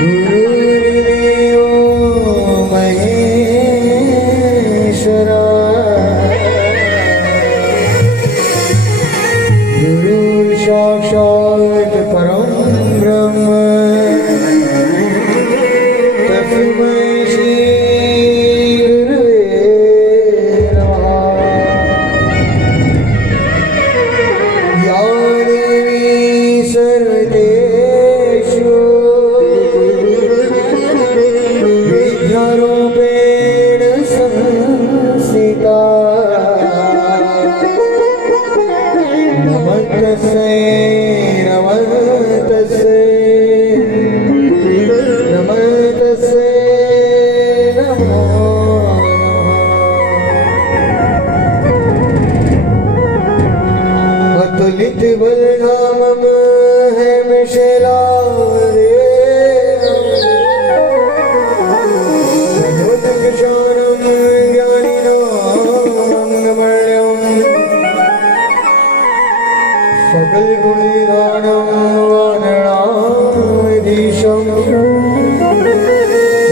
गुरुर्देवो महेश्वरा गुरुर् साक्षात् परं ब्रह्म तस्मै श्री गुरुवे नमः। या देवी सर्वदेषु विद्यारूपेण संस्थिता नमस्तस्यै नमस्तस्यै नमस्तस्यै नमो नमः। अतुलित बलधामम् है मिशिलादेशम् ज्ञानिनां सकल गुणगानं वानराधीशं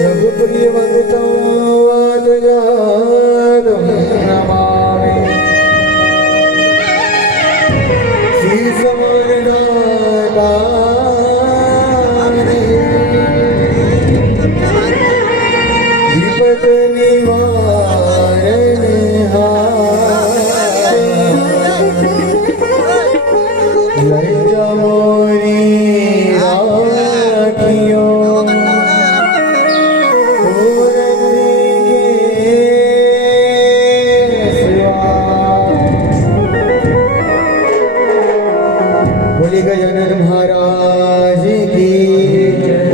रघुप्रियभक्तं वातजातं नमामि। श्रीसमानदातारणे लज्जा मोरी राखियों बोले गजानन महाराज की,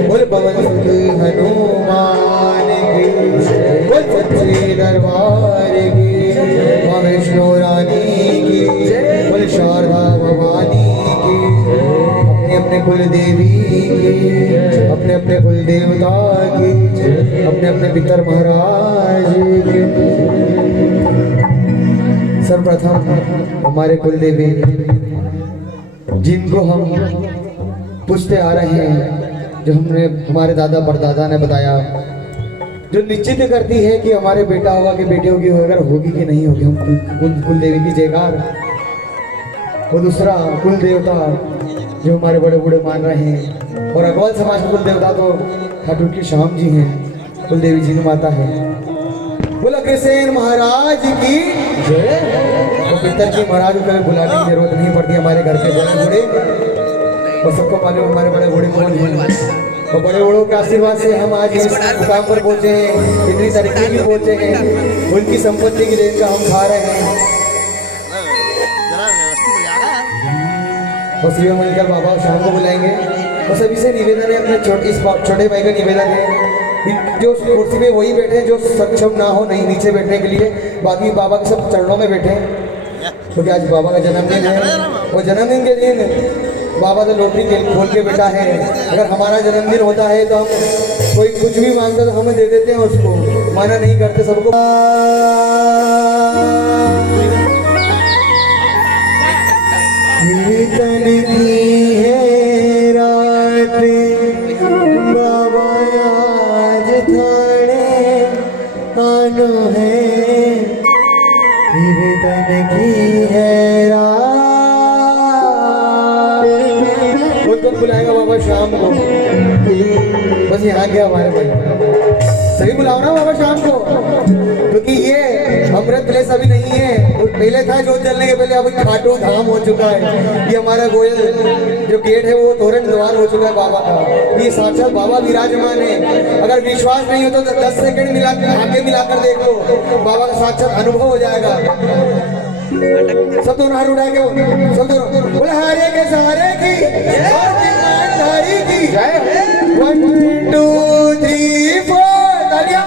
बोल पवन सुत हनुमान की, बोल सच्चे दरबार की, माँ वैष्णो रानी की, बोल शारदा भवानी की, अपने अपने कुल देवी की, अपने अपने कुल देवता की, अपने अपने पितर महाराज की। सर्वप्रथम हमारे कुल देवी जिनको हम पूछते आ रहे हैं, जो हमने हमारे दादा परदादा ने बताया, जो निश्चित करती है कि हमारे बेटा होगा कि बेटी होगी, अगर होगी कि नहीं होगी। हम कुल देवी की जयकार। वो दूसरा कुल देवता जो हमारे बड़े बूढ़े मान रहे हैं, और अग्रवाल समाज के कुल देवता तो ठाकुर की श्याम जी हैं, कुल देवी जी माता है। बोला कृष्ण महाराज की जय। तो पितर की महाराज को कभी बुलाने की जरूरत नहीं पड़ती। हमारे घर के बड़े बूढ़े और सबको मालूम हमारे बड़े बूढ़े कौन हैं, और बड़े बूढ़ों के आशीर्वाद से हम आज इस मुकाम पर पहुंचे हैं, इतनी तरक्की भी पहुंचे हैं। उनकी संपत्ति की देन का हम खा रहे हैं। और श्री मिलकर बाबा शाम को बुलाएंगे। और सभी से निवेदन है, अपने छोटे भाई का निवेदन है, जो कुर्सी पे वही बैठे जो सक्षम ना हो नहीं नीचे बैठने के लिए, बाकी बाबा के सब चरणों में बैठे, क्योंकि आज बाबा का जन्मदिन है। और जन्मदिन के दिन बाबा तो लॉटरी खोल के बैठा है। अगर हमारा जन्मदिन होता है तो हम कोई कुछ भी मांगता तो हमें दे देते हैं, उसको माना नहीं करते सबको। कीर्तन की है रात बाबा आज थाने आनो है, कीर्तन की है रात। कौन बुलाएगा बाबा शाम को? बस यहाँ गया हमारे भाई, सभी बुलाओ ना बाबा शाम को, क्योंकि ये अमृत प्लेस अभी नहीं है। तो पहले था जोत जलने के पहले, अभी खाटू धाम हो चुका है। ये हमारा गोयल जो गेट है वो तोरण द्वार हो चुका है बाबा का। ये साक्षात बाबा विराजमान है। अगर विश्वास नहीं हो तो 10 सेकंड आगे मिलाकर देख लो, बाबा का साक्षात अनुभव हो जाएगा। सब दोनों हाथ उठा के सब दोनों बोले हरे के सहारे की धारी की जय। 1 2 3 4 तालियां।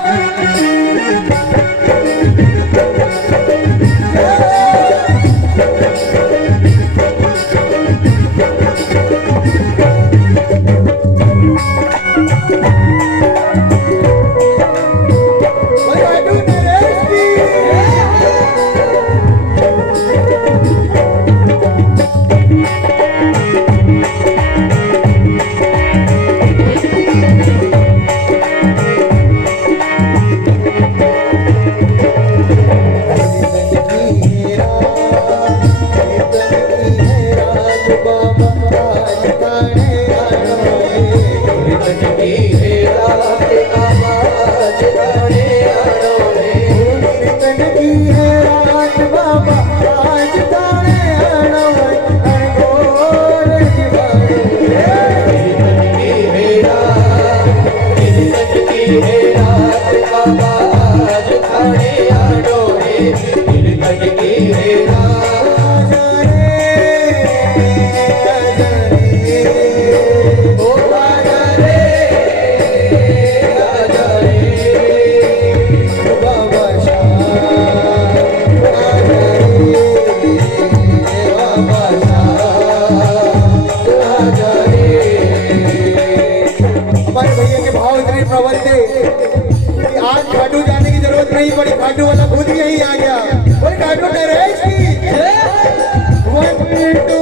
है रात बाबा आज खाने आनो रे कीर्तन की है रात ओ आजा रे आजा रे बाबा शाह आजा रे बाबा शाह आजा रे। हमारे भैया के भाव इतने प्रबल थे कि आज खाटू जाने की जरूरत नहीं पड़ी, खाटू वाला खुद ही यही आ गया। बोले खाटू नरेश की 1 2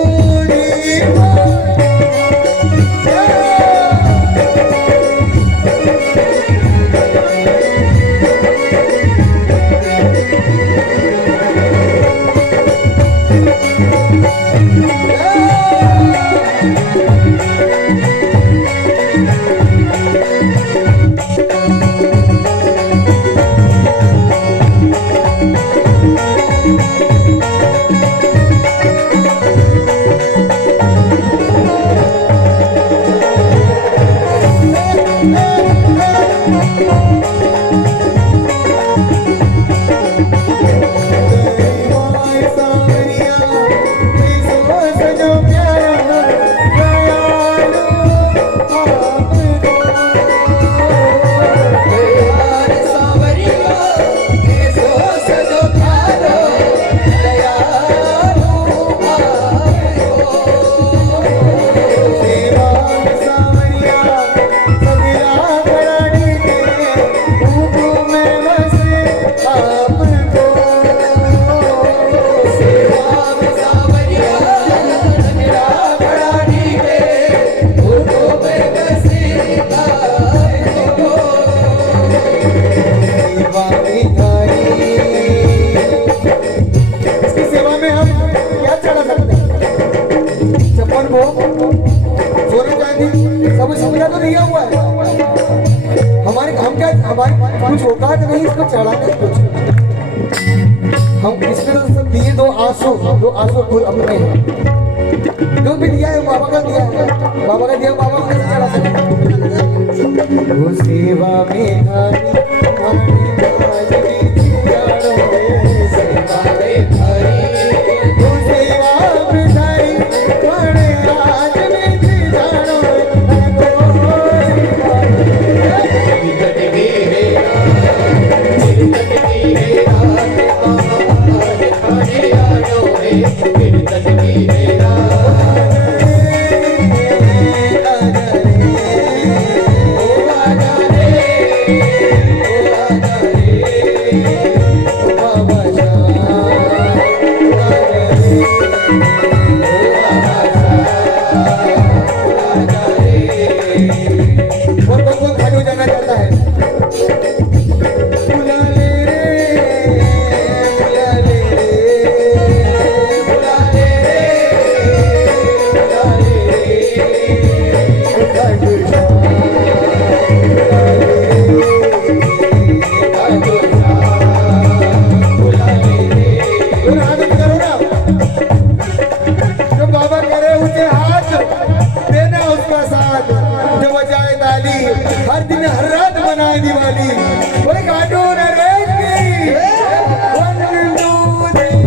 सब सुविधा तो दिया हुआ है। हमारे हम क्या हमारे कुछ औकात नहीं इसको चढ़ाने कुछ। हम इसमें तो सब दिए दो आंसू खुद अपने हैं। जो भी दिया है बाबा का दिया है, बाबा का दिया बाबा को कैसे चढ़ा सकते। वो सेवा में हर दिन हर रात मनाए दिवाली। कोई काटो नरेश की 1 2 3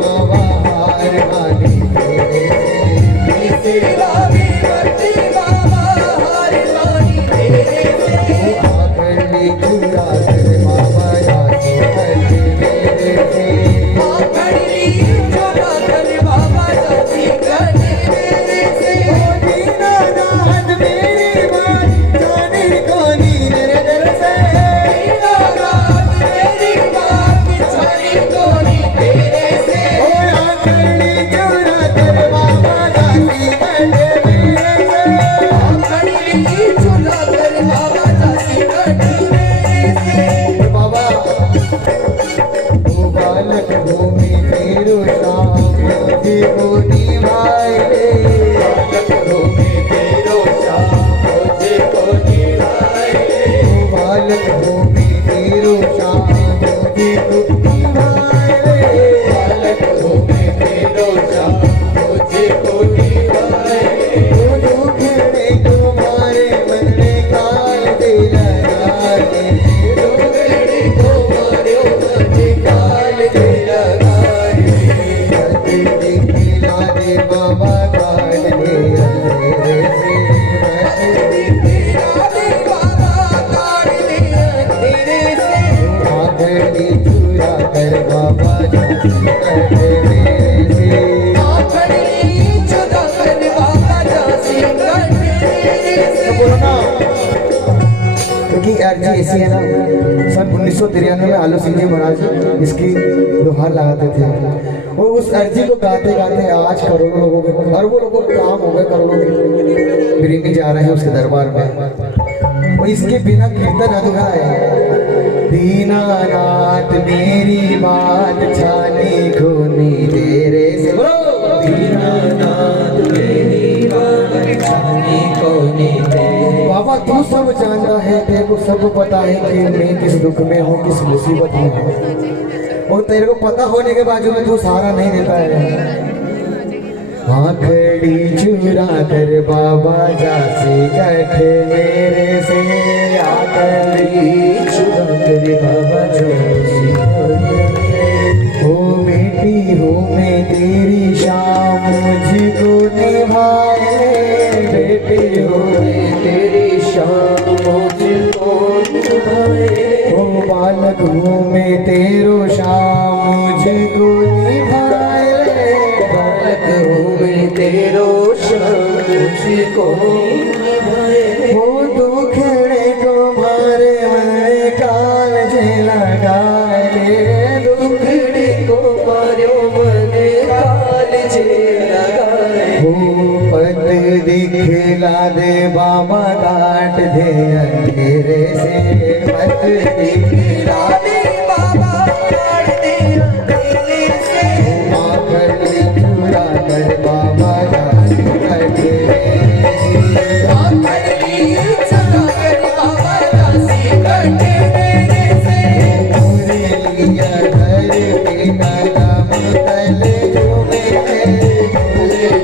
बाबा हार मानी तेरे से सेवा में करते बाबा हार मानी तेरे से आखड़ी चुरा कर बाबा जाके करते मेरे से आखड़ी चुरा कर बाबा जाके करते मेरे से दीनानाथ मेरी बात जाने कोनी मेरे दर से दीनानाथ मेरी बात जाने कोनी तेरे से आखड़ी चुरा कर बाबा जाके करते मेरे से आखड़ी चुरा कर बाबा जाके करते मेरे से बाबा वो बालक भूमि तेरो शाम मुझे को निभाए बालक में तेरो शाम मुझे को निभाए वो बालक भूमि तेरो शाम मुझे को निभाए बालक में तेरो शाम मुझे को निभाए वो दुखड़े तुम्हारे मन में काल दे लगाए डोगरे को मारो मुझे काल दे लगाए दिखला दे बाबा काल दे अंधेरे से तेरा दे बाबा काल दे तेरे से आखड़ी चुरा कर बाबा जाके करते मेरे से आखड़ी चुरा कर बाबा जाके करते मेरे से बोलो ना क्योंकि अर्जी ऐसी है ना सन 1993 में आलो सिंह जी महाराज इसकी दोहार लगाते थे वो उस अर्जी को गाते गाते आज करोड़ों लोगों के अरबों लोगों के काम हो गए करोड़ों के बिरंगी जा रहे हैं उसके दरबार में वो इसके बिना कीर्तन अधूरा है दीनानाथ मेरी बात छानी खोनी तेरे से बोलो दीनानाथ मेरी बात छानी कोनी तेरे बाबा तू सब जानता है तेरे को सब पता है कि मैं किस दुख में हूँ किस मुसीबत में हूँ और तेरे को पता होने के बावजूद में तू सहारा नहीं देता है आखड़ी चुरा कर बाबा जासे कटे मेरे से आखड़ी चुरा कर बाबा जासे हो बेटी हो मैं तेरी शाम मुझको निभाए बेटी हो मैं तेरी शाम मुझको निभाए हो बालक हूँ मैं तेरो शाम मुझको निभाए बालक हूँ मैं तेरो शाम मुझको निभाए हो दुखड़े को मारे मन काल जे लगाए दुखड़े को मारो मन काल जे लगाए हो पद दिखला दे बाबा काट दे अंधेरे से पद दिखला दे बाबा काट दे अंधेरे से आखड़ी चुरा कर बाबा जाके कटे आखड़ी चुरा कर बाबा जाके करते मेरे से पूरे लिया घर के कदम तले झूमे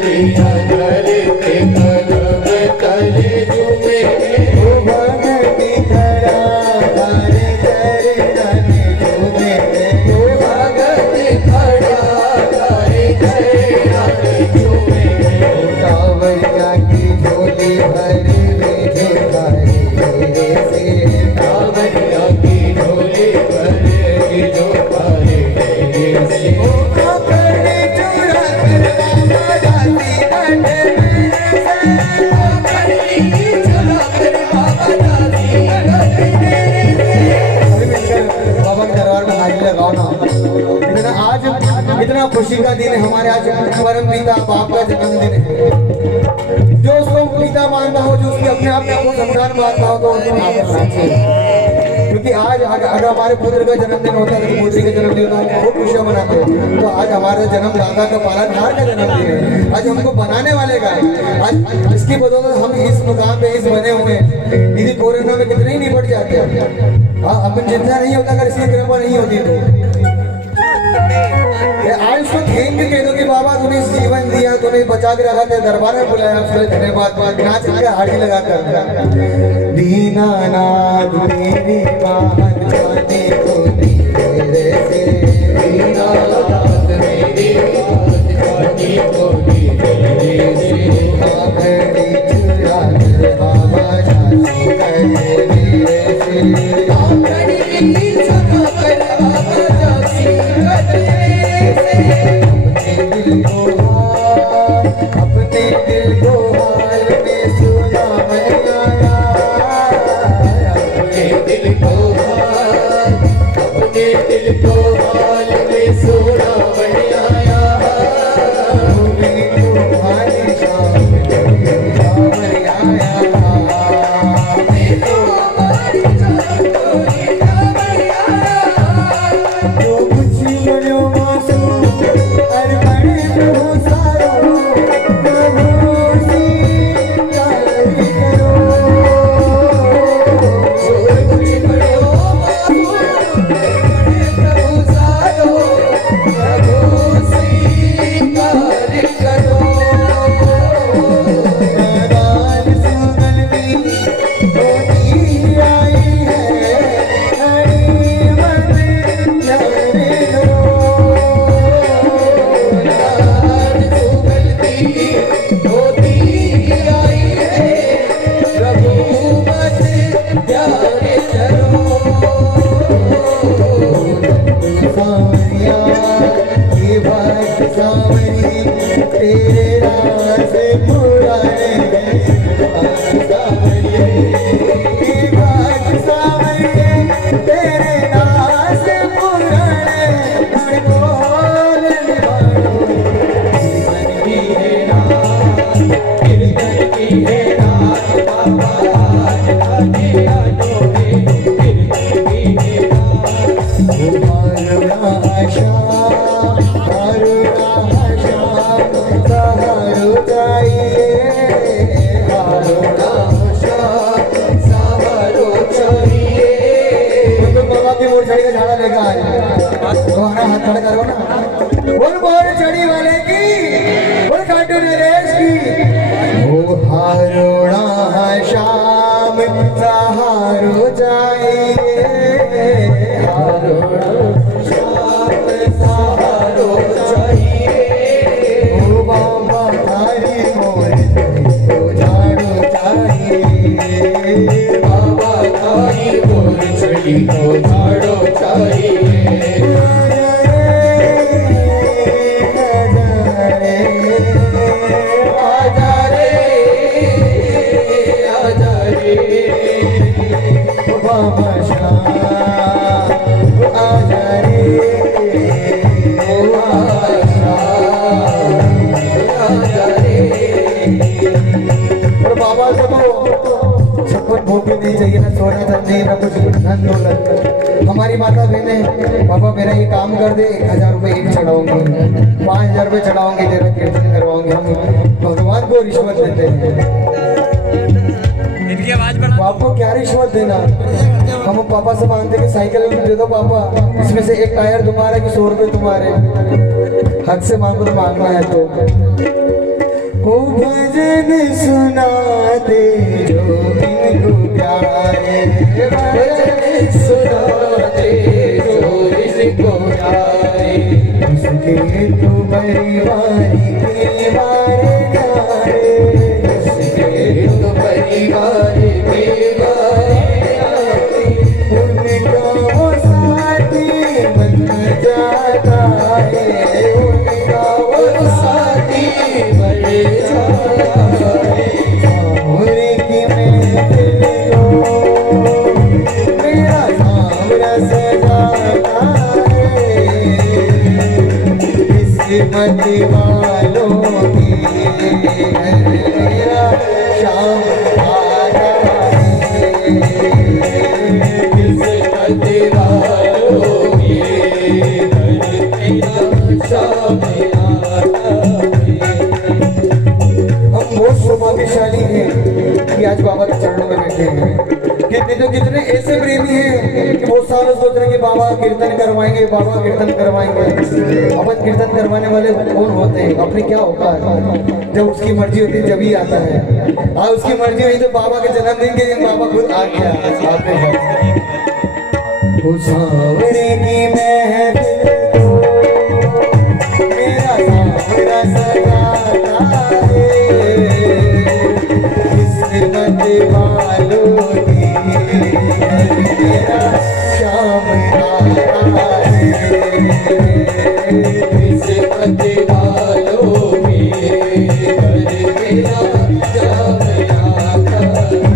लिया घर के कदम तले झूमे वो भगती खड़ा करे करे तने झूमे तो भगत खड़ा करे करे झूमे कावड़िया की झोली भर में झुकाए तेरे से कावड़िया की ढोली भर की जो पारे तेरे से आखड़ी चुरा कर बाबा जाती कटे मेरे से आखड़ी चुरा कर बाबा जाती करते मेरे से सभी मिलकर बाबा के दरबार में हाजिरी लगाओ ना इतना खुशी का दिन है हमारे आज परम पिता बाप का जन्मदिन है जो उसको पिता मानता हो जो उसकी अपने आप में आपको संतान मानता हो तो उसको आप नाचिए क्योंकि आज अगर हमारे पुत्र का जन्मदिन होता है तो पुत्री का जन्मदिन होता है बहुत खुशियां मनाते हैं तो आज हमारे जन्मदाता का पालनहार का जन्मदिन है आज हमको बनाने वाले का है आज इसकी बदौलत हम इस मुकाम पे इस बने हुए हैं यदि कोरोना में कितने ही निपट जाते हैं हाँ अपन जितना नहीं होता अगर इसकी कृपा नहीं होती तो आज उसको थैंक यू कह दो कि बाबा तूने जीवन दिया तूने बचा के रखा तेरे दरबार में बुलाया उसके धन्यवाद नाच के हाड़ी लगा कर दीनानाथ तेरी बात जाने को तेरे से दीनानाथ मेरी तेरे राज पुराने सावरिए घाट सावरिए तेरे राज पुराने बोल निभाओ जीवन की है रात कीर्तन की है रात बाबा आज खाने आजो में कीर्तन की है रात आशा हाथ खड़ा करो ना बोल बोल चढ़ी वाले की बोल खाटू नरेश की वो हारोड़ा शाम सहारो जाए हारोड़ा शाम सहारो चाहिए ओ बाबा तारी मोर तो झाड़ो चाहिए बाबा तारी मोर चढ़ी तो झाड़ो चाहिए चाहिए ना सोना चांदी ना कुछ धन दौलत। हमारी माता बहने पापा मेरा ये काम कर दे 1000 रुपये एक चढ़ाऊंगी 5000 रुपये चढ़ाऊंगी तेरा कीर्तन करवाऊंगी। हम भगवान को रिश्वत देते हैं। इनकी आवाज बढ़ा पापा क्या रिश्वत देना हम पापा से मांगते कि साइकिल दे दो पापा इसमें से एक टायर तुम्हारा कि 100 रुपये तुम्हारे हक से मांगो तो मांगना है तो ओ भजन सुनाते जो इनको प्यारे भजन सुनाते जो इनको प्यारे उसके तो परिवार के बारे प्यारे उसके तो परिवार के बारे उनका वो साथी बन जाता है उनका वो साथी बन मत वालों की मेरा शाम आना है किस्मत वालों की मेरा शाम आना है। हम बहुत सौभाग्यशाली हैं कि आज बाबा के चरणों में बैठे हैं। कितने ऐसे प्रेमी हैं कि बहुत सालों सोच रहे हैं कि बाबा कीर्तन करवाएंगे बाबा कीर्तन करवाएंगे। अपन कीर्तन करवाने वाले कौन होते हैं अपने क्या होता है जब उसकी मर्जी होती है जब ही आता है। और उसकी मर्जी हुई तो बाबा के जन्मदिन के दिन बाबा खुद आ गया आपने सावरे की महफिल को मेरा सावरा सजाता है किस्मत वालों की मेरा शाम आता है किस्मत वालों की मेरा शाम आता है।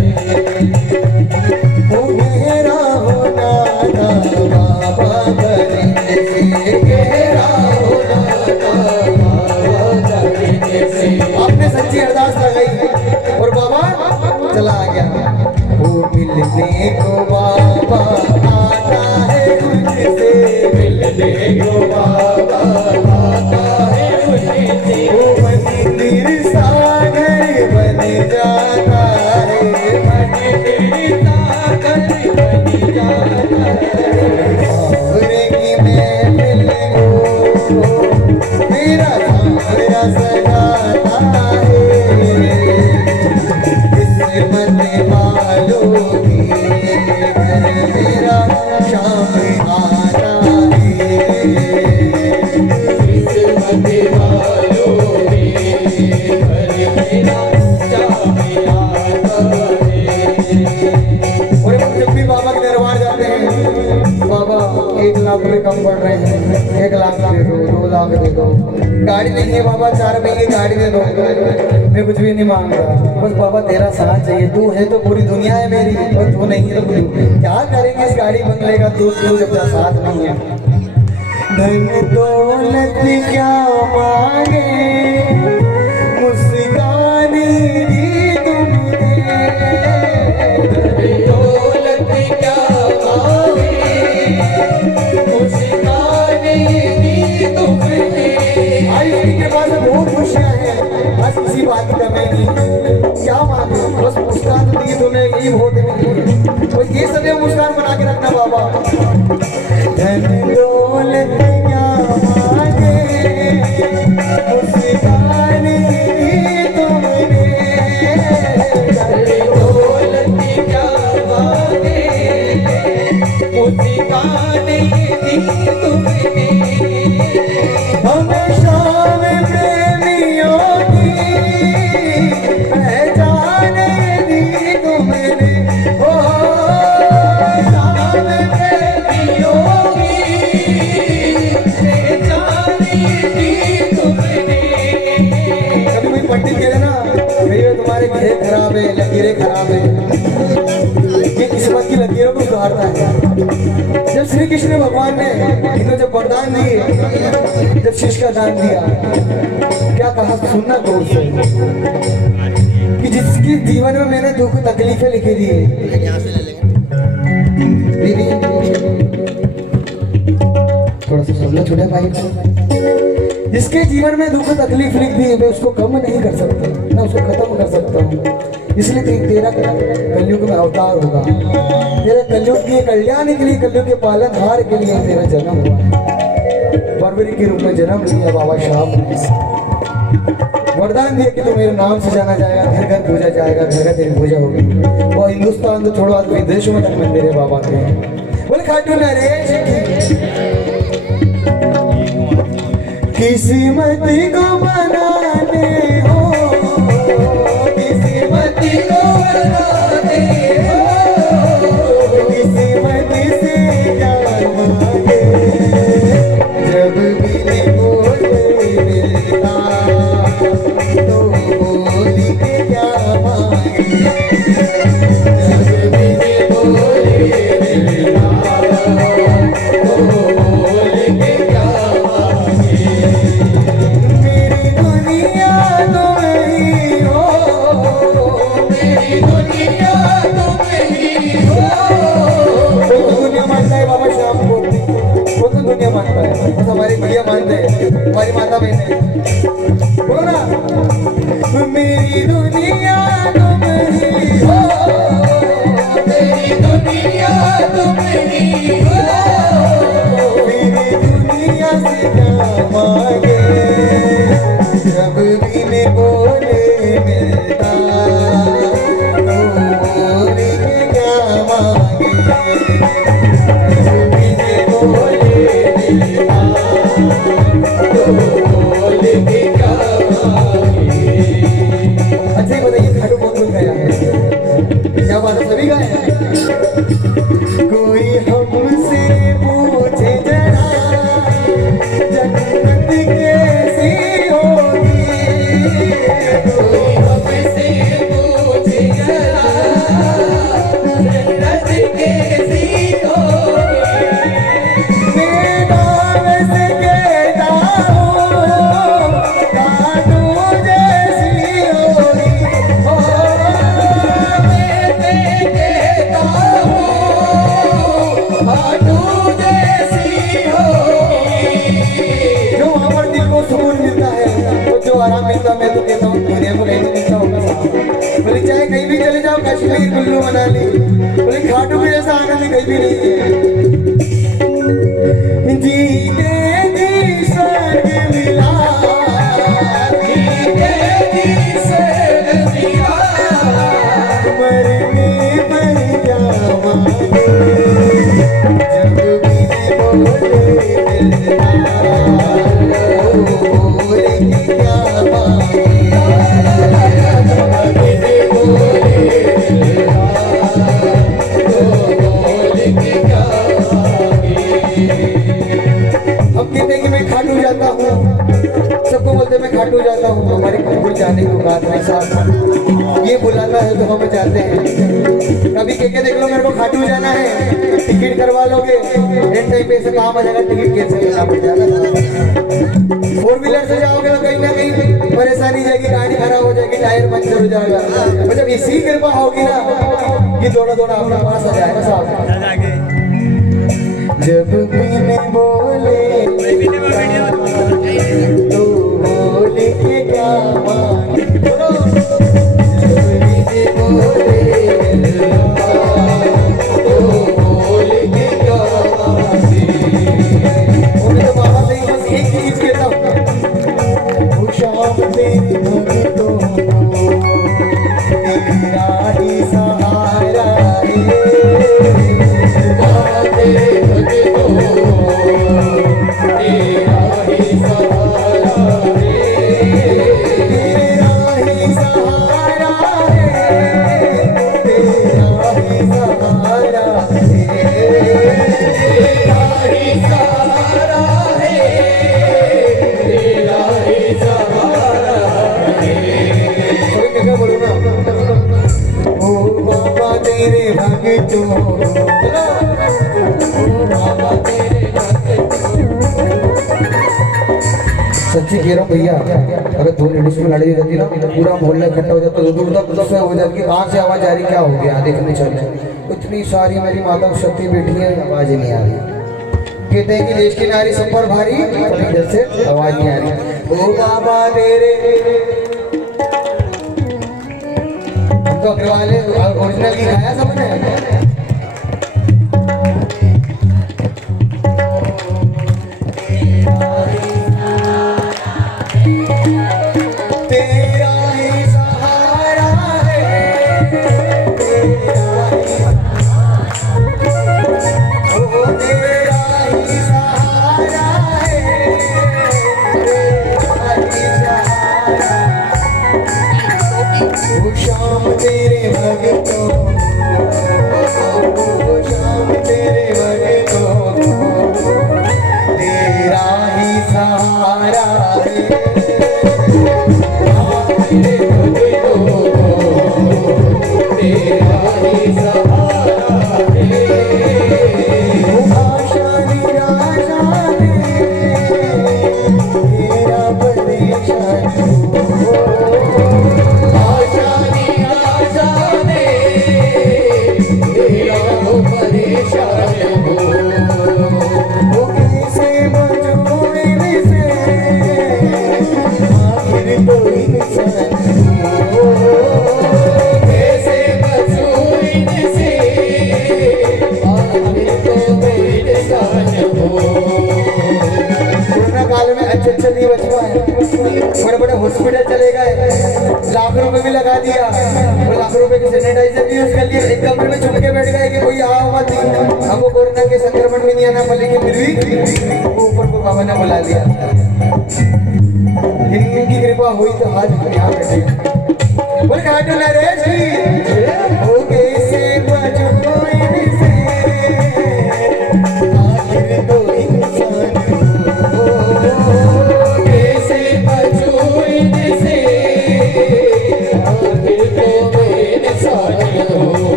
ओ मेरा होना था बाबा करने से गहरा होना था बाबा करने से। आपने सच्ची अरदास लगाई और बाबा चला आ गया। वो मिलने को बाबा आता है मुझसे मिलने को बाबा आता है मुझसे। वो मंदिर सागर बन जाता है मंदिर सागर बन जाता है। सावरे की महफिल को मेरा सावरा सजाता है किस्मत वालों की मेरा शाम आता है किस्मत वालों की मेरा शाम आता है। और जब भी बाबा के दरबार जाते हैं बाबा 1 लाख रुपए कम पड़ रहे हैं, 1 लाख दे दो, 2 लाख दे दो। गाड़ी नहीं है बाबा, 4 महीने गाड़ी दे दो। मैं कुछ भी नहीं मांग रहा, बस बाबा तेरा साथ चाहिए। तू है तो पूरी दुनिया है मेरी, और तू नहीं है तो क्या करेंगे इस गाड़ी बंगले का, तू जब साथ नहीं है। धन दौलत क्या मांगे, मुस्कानी दी तुमने। धन दौलत क्या मांगे, मुस्कानी दी तुमने। आज उनके पास बहुत खुशियां हैं, बस किसी बात की कमी नहीं। क्या मांगे, बस मुस्कान दी तूने, यही बहुत है। तो ये सदैव मुस्कान बना के रखना बाबा। धन दौलत क्या मांगे, मुस्कानी दी तुमने। धन दौलत क्या मांगे, मुस्कानी दी तुमने। हमेशा में प्रेमियों की पहचान दी तुमने। ओ शाम प्रेमियों की पहचान दी तुमने। कभी कोई पंडित कह देना भैया तुम्हारे घेरे खराब है, लकीरें खराब है, ये किस्मत की लकीरों को सुधारता है। जब श्री कृष्ण भगवान ने इनको जब वरदान दिए, जब शीश का दान दिया, क्या कहा सुनना गौर से, कि जिसकी जीवन में मैंने दुख तकलीफें लिखी दी है। दीदी थोड़ा सा सुनना छोटे भाई को। जिसके जीवन में दुख तकलीफ लिख दी है, मैं उसको कम नहीं कर सकता, ना उसको खत्म कर सकता हूँ। इसलिए तेरा कलयुग में अवतार होगा, तेरे कलयुग के कल्याण के लिए, कलयुग के पालनहार के लिए तेरा जन्म हुआ है। बर्बरी के रूप में जन्म लिया बाबा शाम ने। वरदान दिया कि तू मेरे नाम से जाना जाएगा, घर घर पूजा जाएगा, घर घर तेरी पूजा होगी। वो हिंदुस्तान तो छोड़ो, आज विदेशों में तक मंदिर है बाबा के। बोले खाटू नरेश किस्मत को बनाने हो, किस्मत को बनाने हो, किस्मत से क्या मांगे, जब भी बोले मिलता तो बोली के क्या मांगे। जब भी बोले मिलता तो बोले के क्या मांगे। मेरी दुनिया तुम ही हो, मेरी दुनिया तुम ही हो। वो तो दुनिया मानता है बाबा शाम को, वो तो दुनिया मानता है, बस हमारी भैया मानते हैं, हमारी माता बहन। बोलो ना, मेरी दुनिया तुम ही हो, मेरी दुनिया तुम ही हो। मेरी दुनिया से क्या मांगे, जब भी मैं बोले मिलता तो बोली के क्या मांगे। जब भी बोले मिलता तो बोले के क्या मांगे। अच्छा ये बताइए खाटू कौन कौन गया है, क्या बात है, सभी गए हैं? कोई हमसे पूछे जरा जन्नत कैसी होगी, कोई हमसे पूछे जरा जन्नत कैसी होगी। मैं नाम से कहता हूँ खाटू जैसी होगी। ओ मैं कहता हूँ खाटू जैसी होगी। जो वहाँ पर दिल को सुकून मिलता है, तो जो आराम मिलता है, मैं तो कहता हूँ दुनिया में कहीं नहीं मिलता होगा। बोले चाहे कहीं भी चले जाओ, कश्मीर कुल्लू मनाली, बोले खाटू के जैसा आनंद कहीं भी नहीं है। जीते जी स्वर्ग मिला, जीते जी स्वर्ग मिला। मरने पर क्या मांगे, जब भी बोले मिलता तो बोले कि क्या मांगे। जब भी बोले मिलता तो बोले के क्या चलते मैं खाटू जाता हूँ, हमारी बिल्कुल जाने की बात नहीं साहब, ये बुलाना है तो हम जाते हैं। कभी कह देख लो मेरे को खाटू जाना है, टिकट करवा लोगे, एंड टाइम पे ऐसे काम आ जाएगा, टिकट कैंसिल करना पड़ जाएगा। 4 व्हीलर से जाओगे तो कहीं ना कहीं परेशानी जाएगी, गाड़ी खराब हो जाएगी, टायर पंचर हो जाएगा। मतलब इसी कृपा होगी ना कि थोड़ा थोड़ा अपना पास आ जाएगा साहब। जब मैंने बोले तो बोले के क्या माने, जब मैंने बोले तो बोले के क्या माने। उन्हें तो बाबा से बस एक चीज कहता हूँ, शाम तेरी भक्तों को तेरा ही सहारा है। सच्ची कह रहा हूँ भैया, अगर 2 लेडीज में लड़ाई रहती ना, पूरा मोहल्ला इकट्ठा हो जाता, दूर तक गुस्सा हो जाती कि कहाँ से आवाज आ रही, क्या हो गया, देखने चले। इतनी सारी मेरी माता शक्ति बैठी है, आवाज ही नहीं आ रही। कहते हैं कि देश की नारी सब पर भारी, इधर से आवाज नहीं आ रही। ओ बाबा तेरे तो अग्रवाल ओरिजिनल की खाया सबने। बड़े हॉस्पिटल चले गए, लाख रुपए भी लगा दिया, वो लाख रुपए की सैनिटाइजर भी यूज कर लिया, एक कमरे में छुप के बैठ गए कि कोई आओ मत, हमको कोरोना के संक्रमण में नहीं आना, लेकिन फिर भी वो ऊपर को बाबा ने बुला लिया। इनकी कृपा हुई तो आज यहाँ बैठे बोल खाटू नरेश जी हो कैसे बचो इनसे, आखिर तो इंसान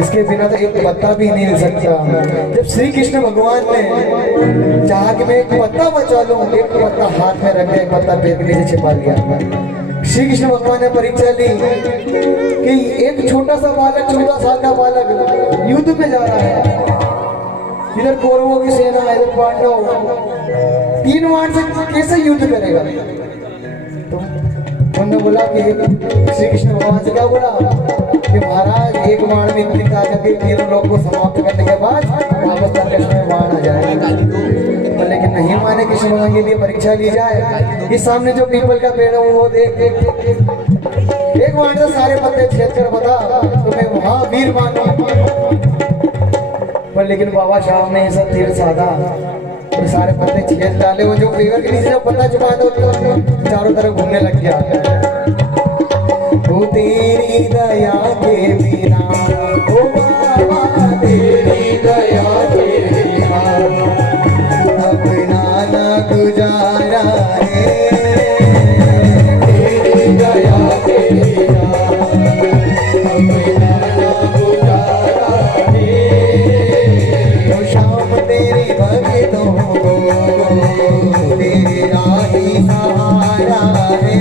इसके बिना तो एक पत्ता भी नहीं मिल सकता। जब श्री कृष्ण भगवान ने चाहा कि मैं एक पत्ता बचा लूं, एक पत्ता हाथ में रख दिया, एक पत्ता पेट के नीचे छिपा लिया। श्री कृष्ण भगवान ने परीक्षा ली कि एक छोटा सा बालक, 14 साल का बालक युद्ध में जा रहा है, इधर कौरवों की सेना, इधर पांडव, 3 बाण से कैसे युद्ध करेगा। तो उन्होंने बोला कि श्री कृष्ण भगवान से क्या बोला कि महाराज एक बाण में इतनी ताकत है, 3 लोग को समाप्त करने के बाद वापस कृष्ण में बाण आ जाएगा। तो लेकिन नहीं माने कृष्ण भगवान के लिए परीक्षा ली जाए। इस सामने जो पीपल का पेड़ है वो देख एक बाण से सारे पत्ते छेद कर बता तो मैं वहां वीर मानू। पर लेकिन बाबा साहब ने ऐसा तीर साधा और सारे पत्ते छेद डाले, वो जो पेड़ के नीचे जो पत्ता छुपा था चारों तरफ घूमने लग गया। वो तेरी दया के बिना ओ बाबा तेरी दया के बिना अपना ना गुजारा है। तेरी दया के बिना अपना ना गुजारा है। तो शाम तेरे भक्तों को तेरा ही सहारा है।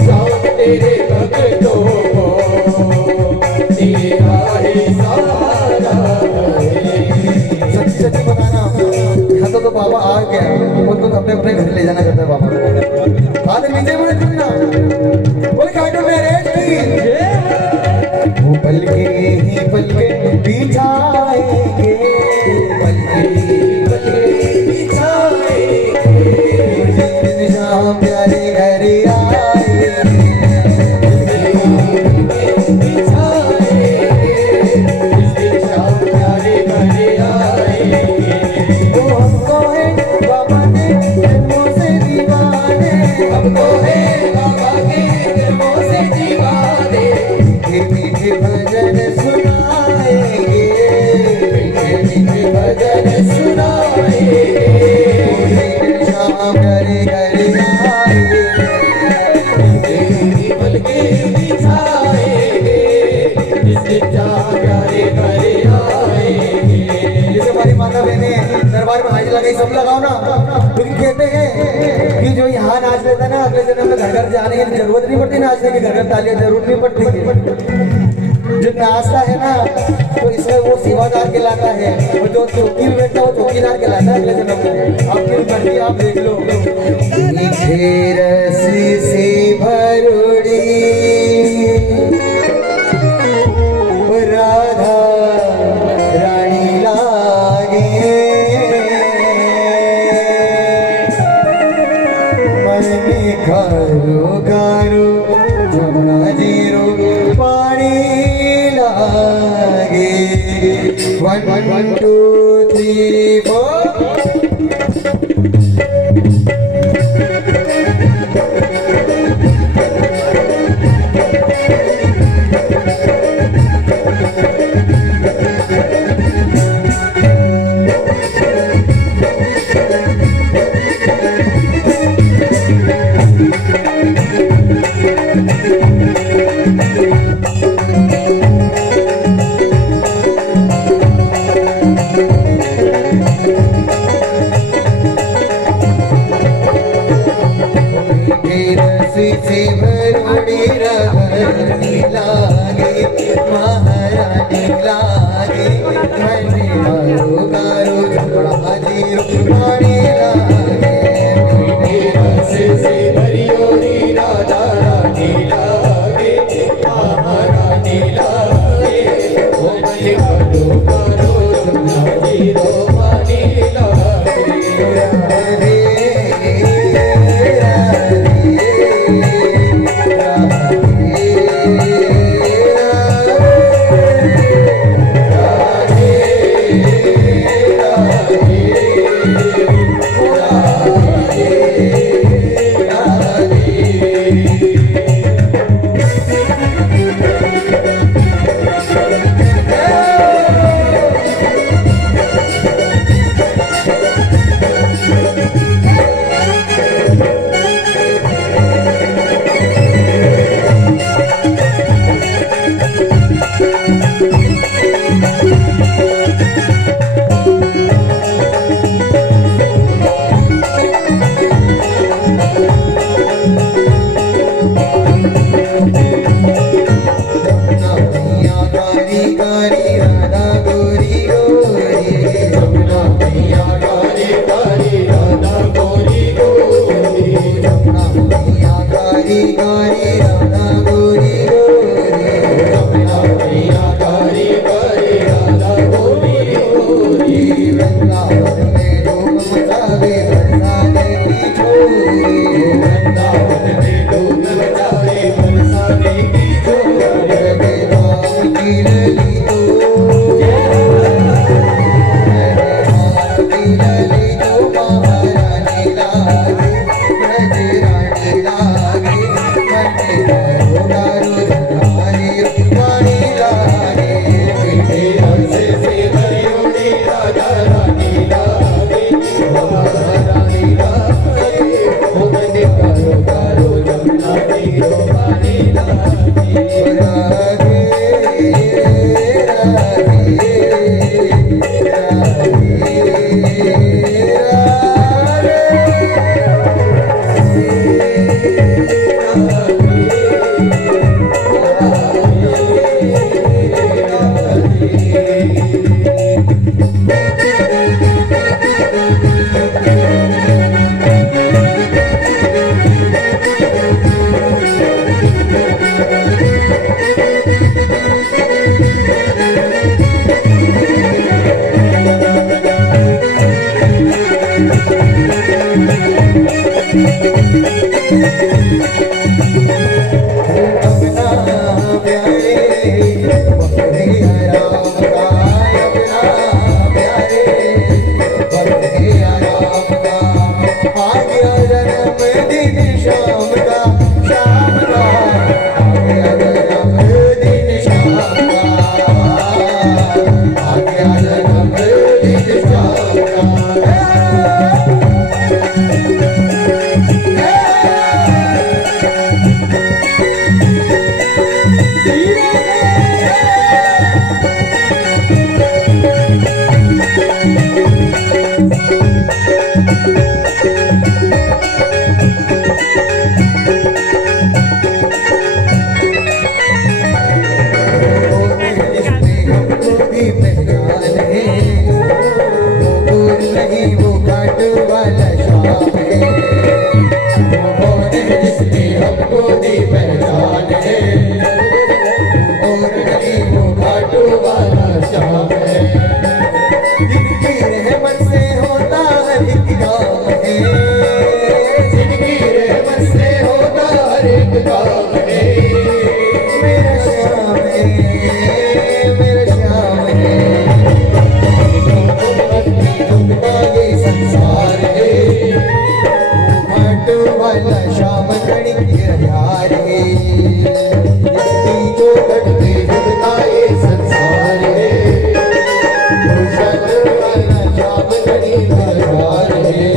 सब तेरे भक्तों को तेरा ही सहारा है। सच्ची सच्ची बताना, यहाँ तो बाबा आ गया, उनको तो अपने अपने घर ले जाना चाहता है बाबा को। हाथ नीचे मुड़े सुनना, बोले काटो मेरे वो पलके ही पलके बिछाएंगे, पलके ही पलके बिछाएंगे। जिस दिन शाम प्यारे घर आएंगे, वो हमको है बाबा के जन्मों से दीवाने, हमको है बाबा के जन्मों से दीवाने। मीठे मीठे भजन सुनाएंगे, मीठे मीठे भजन सुनाएंगे। शाम प्यारे घर आएंगे। तेरी पलके बिछाएंगे, जिस दिन चाह प्यारे घर आएंगे। जैसे हमारी माता बहने दरबार में हाजिर लगाई, सब लगाओ ना, क्योंकि कहते हैं कि जो यहाँ नाच लेता है ना, अगले जन्म में घर घर जाने की जरूरत नहीं पड़ती नाचने की, घर घर तालियां जरूरत नहीं पड़ती। जो नाचता है ना तो इसमें वो सेवादार कहलाता है, और जो चौकी में बैठता है वो चौकीदार कहलाता है अगले जन्म में। आपकी मर्जी, आप देख लो। मीठे रस से भरुड़ी राधा रानी लागे, मन खारो खारो जमुना जीरो पानी लागे। 1 1 2 3 4 से भरुड़ी रानी लागे, महारानी लागे। मन गारो गारो झपड़ा जीरो पानी लागे। रस से भरियोरी राधा रानी लागे, महारानी लागे। ओ मन करो करो जमुना जीरो पानी लागे। राधे राधे मेरे श्याम है, ये संसार है, घाट वाला श्याम घड़ी गिरधार है, इसकी जो घटते घटता ये संसार है, घाट वाला श्याम घड़ी गिरधार है।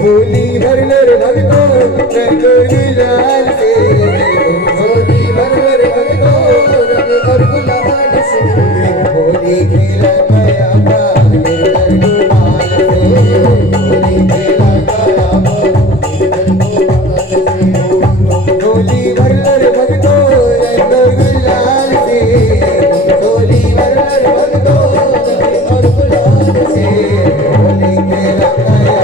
होली भर नर भगतो रंग गुलाल से, होली भर नर भगतो रंग और गुलाल से, होली खेला गया निर्मल गुलाल से, होली खेला गया निर्मल गुलाल से, होली भर नर भगतो रंग गुलाल से, होली भर नर भगतो रंग और गुलाल से, होली खेला गया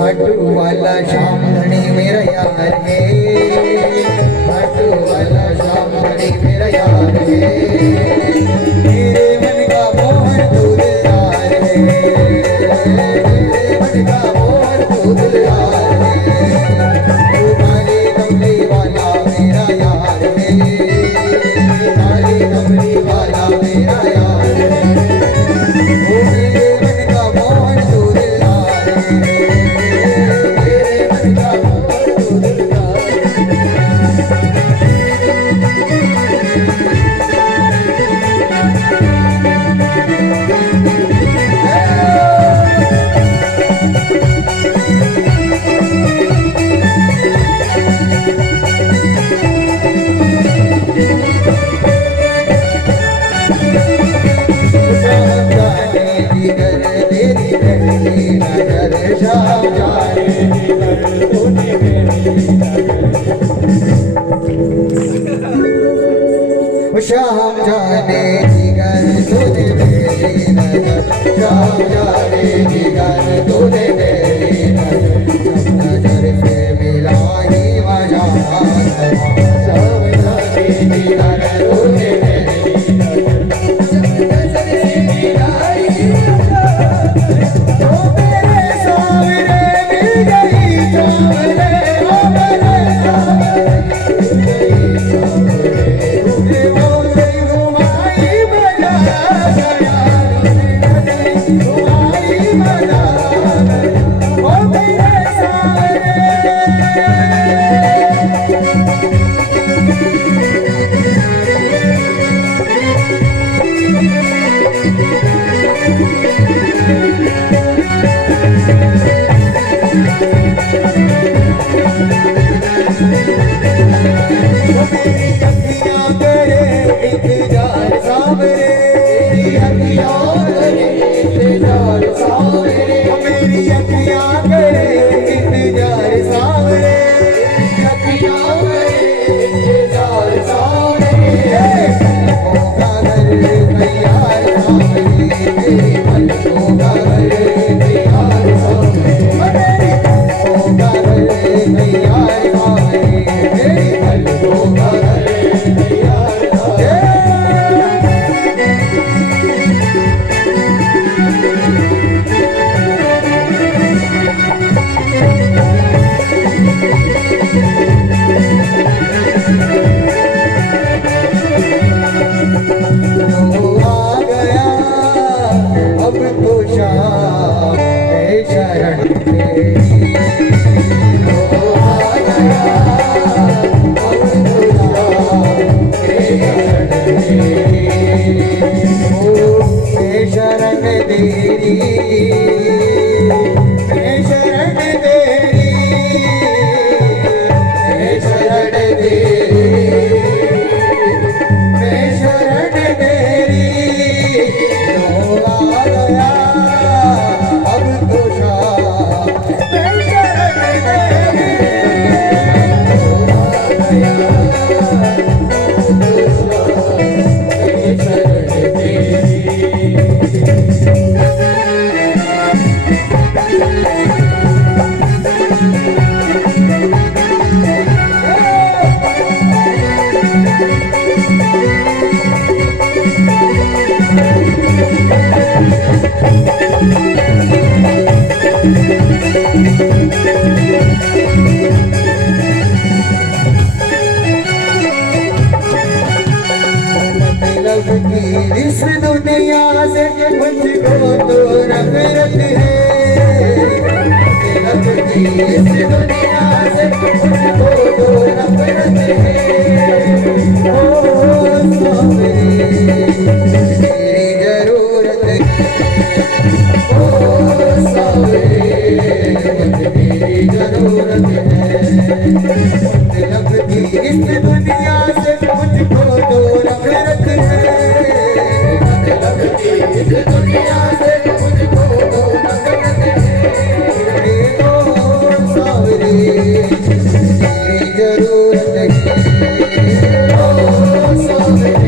खाटू वाला श्याम धनी मेरा यार है, खाटू वाला श्याम धनी मेरा यार है, मेरे मन का मोहन तू दिलदार है, मेरे मन का मोहन तू दिलदार है, तू काली कमली वाला मेरा यार है, काली कमली वाला मेरा यार है, ओ मेरे मन का मोहन तू दिलदार है, मेरे मन का मोहन तू दिलदार है। श्याम जाने जिगर तूने मेरी नजर, श्याम जाने जिगर तूने मेरी नजर से मिला ही मजा श्याम जाने जिगर तूने मेरी नजर से मिलाई तो मेरे सामने मिल गई सामने, ओ मेरे सामने तूने मोरे घुमाई बजा गया, घुमाई बजा ओ मेरे सामने। मेरी अखियां करे इंतजार सामने, तेरी अखियां करे इंतजार सामने, मेरी अखियां करे इंतजार सामने, अखियां करे इंतजार सामने, पलकों का घर तैयार सामने, मेरी पलकों का घर तैयार सामने, मेरी पलकों का घर तैयार सामने, मेरी पलकों का घर तैयार सामने। तो आ गया अब तो शाम है शरण तेरी, तो आ गया अब तो शाम है शरण तेरी, है शरण तेरी, है शरण तेरी, है शरण तेरी। लो आ गया अब तो शाम है शरण तेरी। मतलब की इस दुनिया से मुझको तो नफरत है, मतलब की इस दुनिया से मुझको तो नफरत है। ओ सावरे तेरी जरूरत है, ओ सावरे मुझे तेरी जरूरत है। मतलब की इस दुनिया से मुझको तो नफरत है, मतलब की इस दुनिया से मुझको तो नफरत है। ओ सावरे तेरी जरूरत है, ओ सावरे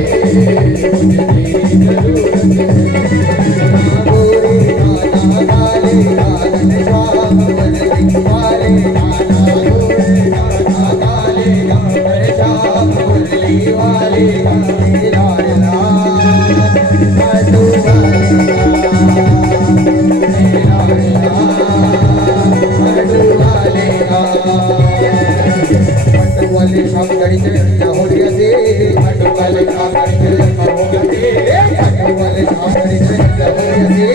मुझे तेरी जरूरत है। गोरे नाना काले कालन श्याम वरदी वाले नाना, गोरे नाना काले कालन श्याम वरदी वाले मेरा लाडू मेरा लाडू वाले पट्टू वाले शाम गड़ी से हो गया से, पट्टू वाले शाम गड़ी से हो गया से, पट्टू वाले शाम गड़ी से हो गया से,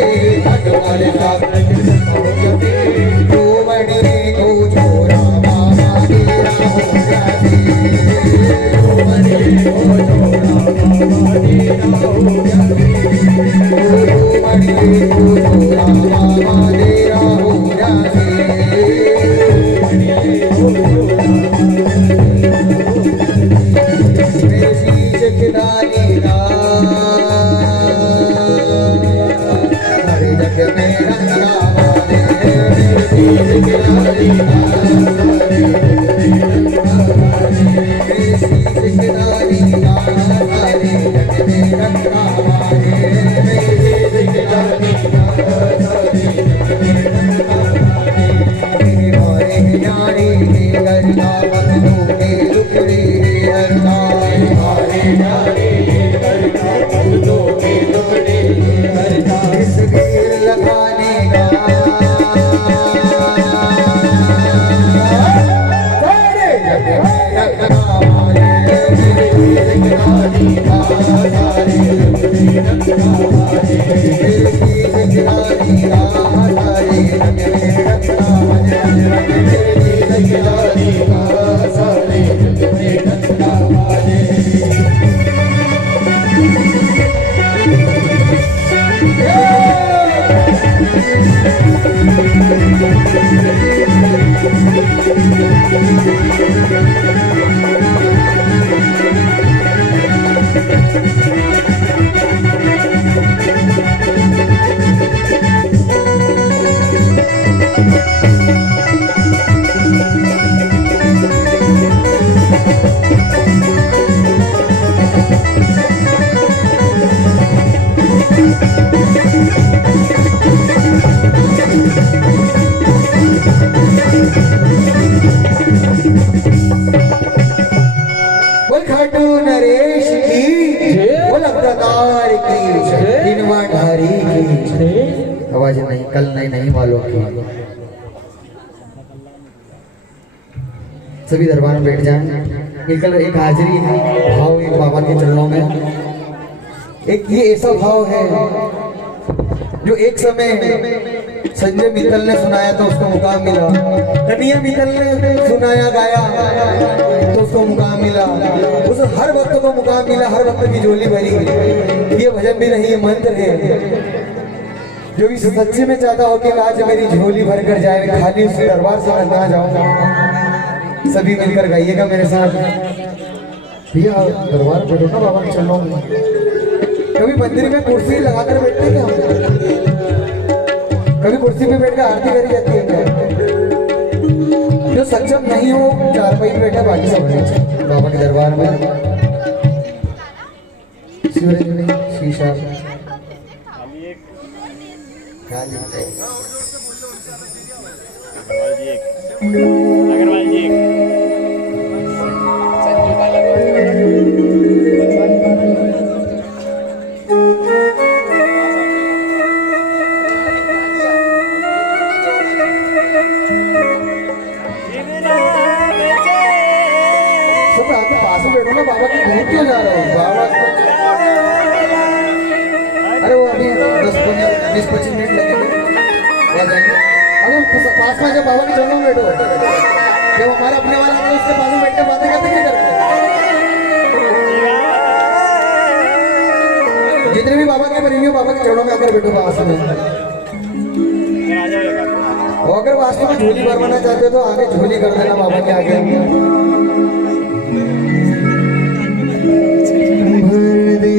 पट्टू वाले शाम गड़ी से हो गया से। तू बड़ी को छोरा मामा तेरा हो गया से, तू बड़ी को छोरा मामा तेरा हो गया से, तू बड़ी को छोरा मामा तेरा हो गया से। मेरे शीश खिदानी दा हर जग में रंगा वाले, मेरे शीश खिदानी दा मेरे शीश खिदानी दा सारे बोल खाटू नरेश की, बोल अवतार की, दिनवा ढारी की। आवाज नहीं, कल नहीं, नहीं मालूम की। सभी दरबार में बैठ जाएं, मिलकर एक हाजिरी भाव एक बाबा के चरणों में। एक ये ऐसा भाव है जो एक समय संजय मित्तल ने सुनाया तो उसको मुकाम मिला, कन्हैया मित्तल ने सुनाया गाया तो उसको मुकाम मिला, उस हर वक्त को मुकाम मिला, हर वक्त की झोली भरी। ये भजन भी नहीं, ये मंत्र है। जो भी सच्चे में चाहता हो कि आज मेरी झोली भर कर जाए, खाली उस दरबार से मैं ना जाऊंगा, सभी मिलकर गाइएगा मेरे साथ। भैया दरबार बैठो ना बाबा के चरणों में। कभी मंदिर में कुर्सी लगाकर बैठते क्या हम? कभी कुर्सी पे बैठकर आरती करी जाती है क्या? जो सक्षम नहीं हो चार पैर बैठा, बाकी सब बाबा के दरबार में। शिवरंजनी शीशा सब आके पास में बैठो ना बाबा की। दूर क्यों जा रहे हो बाबा? अरे वो अभी 10-20-25 मिनट लगेंगे, आ जाएंगे। अगर पास में जब बाबा के चरणों में बैठो, जब हमारे अपने वाले हैं उसके पास में बैठे बातें करते क्या करते? जितने भी बाबा के प्रेमी हो बाबा के चरणों में आकर बैठो पास में। और अगर वास्तव में झोली भरवाना चाहते हो तो आगे झोली कर देना बाबा के आगे। भर दे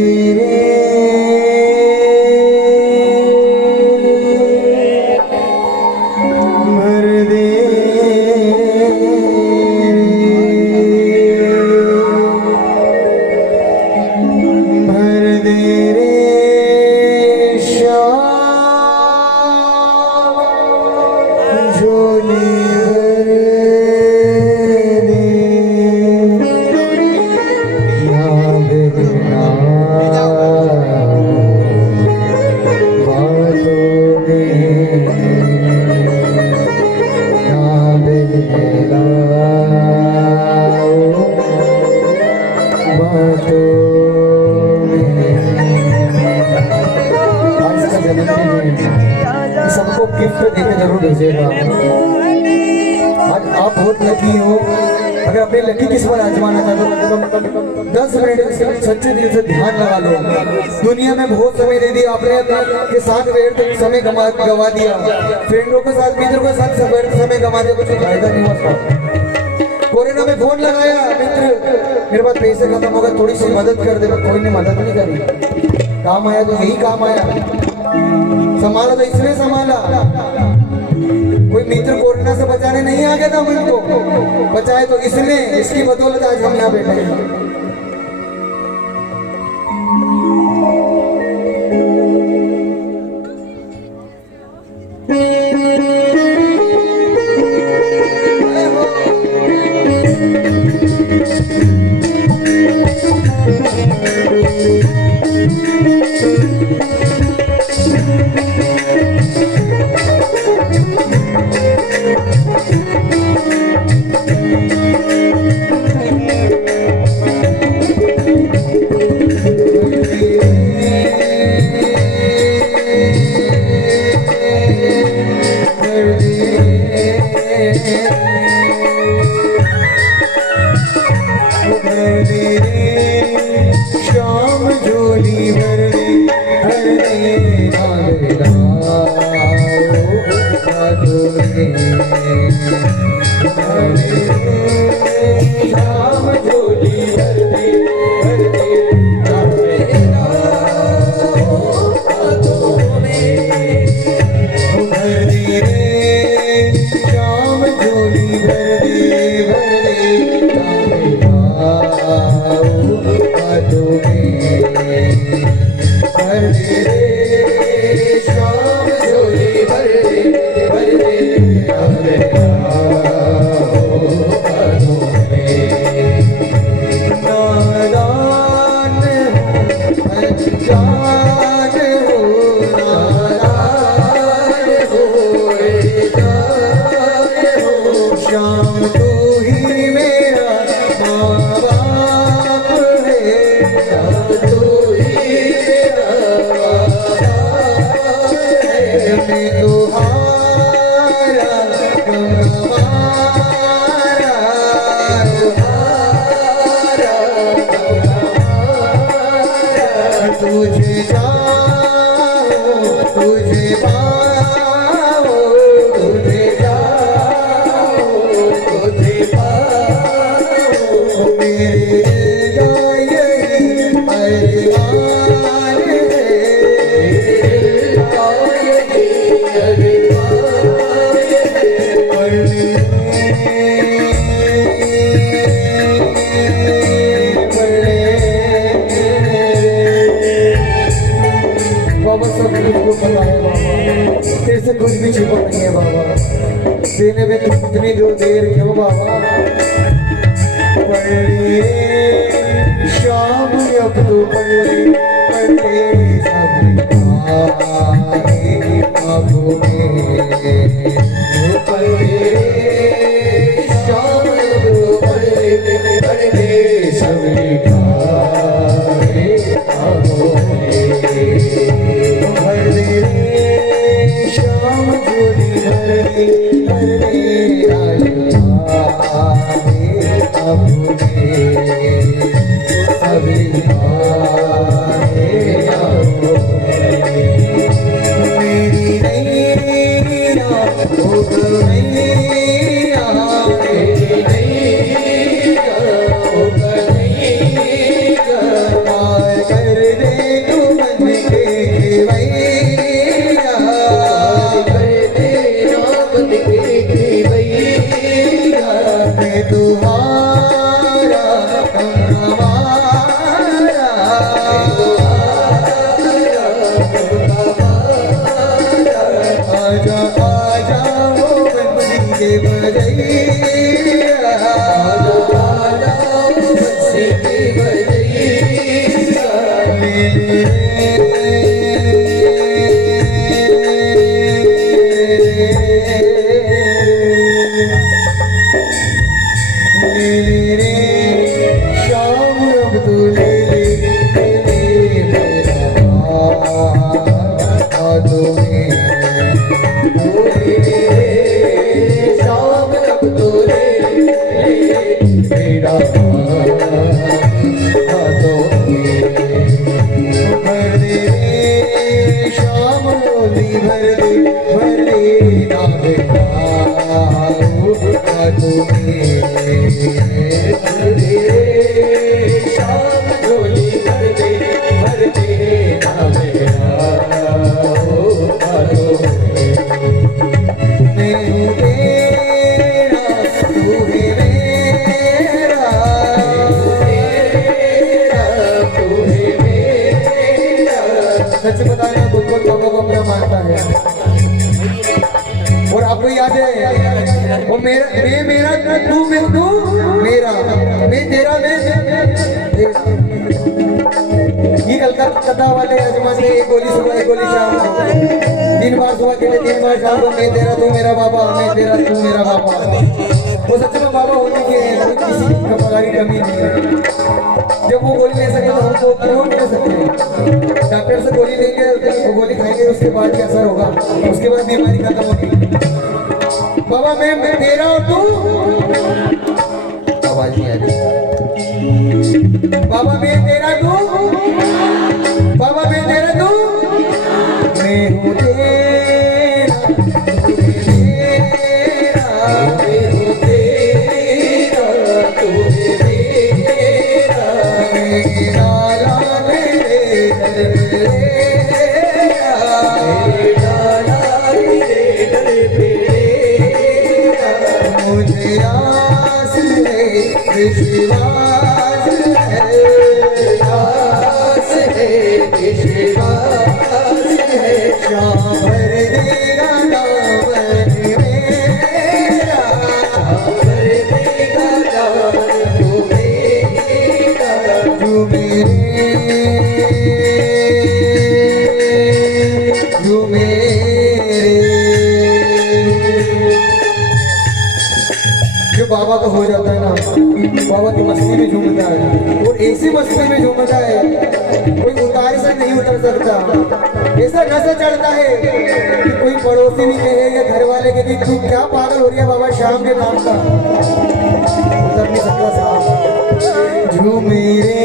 सबको गिफ्ट देके जरूर भेजेगा। आज आप बहुत लकी हो। अगर अपने लकी किस्मत आजमाना चाहते हो तो 10 मिनट सच्चे दिल से ध्यान लगा लो। दुनिया में बहुत समय दे दिया आपने, के साथ बैठ समय गवा दिया, फ्रेंडों के साथ मित्रों के साथ समय गवा दिया, कुछ फायदा नहीं हुआ। कोरोना में फोन लगाया, मित्र मेरे पास पैसे खत्म हो गए, थोड़ी सी मदद कर दे, कोई ने मदद नहीं करी। काम आया तो यही काम आया, संभाला तो इसने संभाला। कोई मित्र कोरोना से बचाने नहीं आ गया था, उनको बचाए तो इसने, इसकी बदौलत आज हम यहाँ बैठे हैं। तुझे चाहो तुझे पाओ तुझे चाहो तुझे पाओ मेरे दिल का यही अरमान है मेरे दिल का यही अरमान बाबा सब कुछ पता है बाबा तेरे से कुछ भी छुपा नहीं है बाबा देने में तुम इतनी जो देर क्यों बाबा पढ़े शाम अब तो पढ़े सब आंखों में पढ़े शाम अब पढ़े सब आंखों शाम जोड़ी मेरी नैया हो नैया पार कर दे तू बन के भैया मैं तुम्हारा आजा आजा वो बंसी के बजैया आजा वो बंसी के बजैया मेरे शाम अब तू ले मेरा हाथों में शाम अब तू ले मेरा हाथों में भर दे शाम होली भर दे ना बेटा हाथों में शाम झोली भर दे ना मेरा हाथों में मैं हूँ तेरा तू है मेरा तू है मेरा सच बता रहे हैं बुलबुल बाबा को अपना मानता है और आपको याद है वो मेरा तू मेरा मैं तेरा ये कलकत्ता वाले अजमा से एक गोली सुबह एक गोली शाम को 3 बार सुबह के लिए 3 बार शाम को मैं तेरा तू मेरा बाबा मैं तेरा तू मेरा बाबा वो सच में बाबा होने के किसी कपड़ा की कमी नहीं है जब वो गोली ले सकते तो हमको क्यों नहीं ले सकते डॉक्टर से गोली लेंगे वो गोली खाएंगे उसके बाद क्या असर होगा उसके बाद बीमारी खत्म होगी बाबा मैं तेरा और तू आवाज नहीं आ रही बाबा मैं तेरा तू बाबा मैं तेरा तू मैं हूँ तेरा तू मेरा मेरा मुझे आस है विश्वास है शाम भर देगा दामन मेरा भर देगा दामन तू मेरे जो बाबा का हो जाता है ना बाबा की मस्ती में झूमता है और ऐसी मस्ती में झूमता है कोई उतार से नहीं उतर सकता ऐसा नशा चढ़ता है कि कोई पड़ोसी भी कहे या घर वाले के कि तू क्या पागल हो रही है बाबा शाम के नाम का उतर नहीं सकता साहब। जो मेरे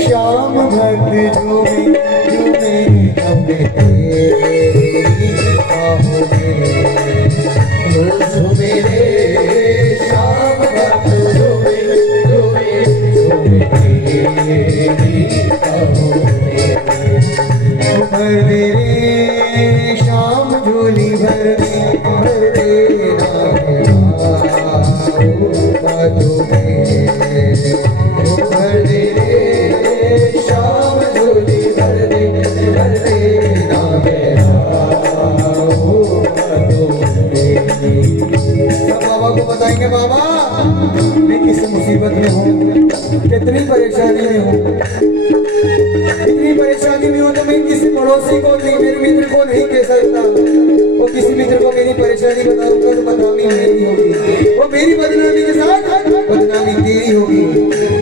श्याम भक्त झूमे झूमे अब तेरी बाहों में। जो मेरे श्याम भक्त झूमे झूमे झूमे तेरी बाहों में। भर दे रे शाम झोली भर दे बातों में। भर दे रे श्याम झोली भर दे ना मेरा बातों में। सब बाबा को बताएंगे बाबा मैं किस मुसीबत में हूँ, कितनी परेशानी में हूँ। इतनी परेशानी में हो तो मैं किसी पड़ोसी को नहीं, मेरे मित्र को नहीं कह सकता। वो किसी मित्र को मेरी परेशानी बताऊंगा तो बदनामी मेरी होगी, वो मेरी बदनामी के साथ बदनामी तेरी होगी।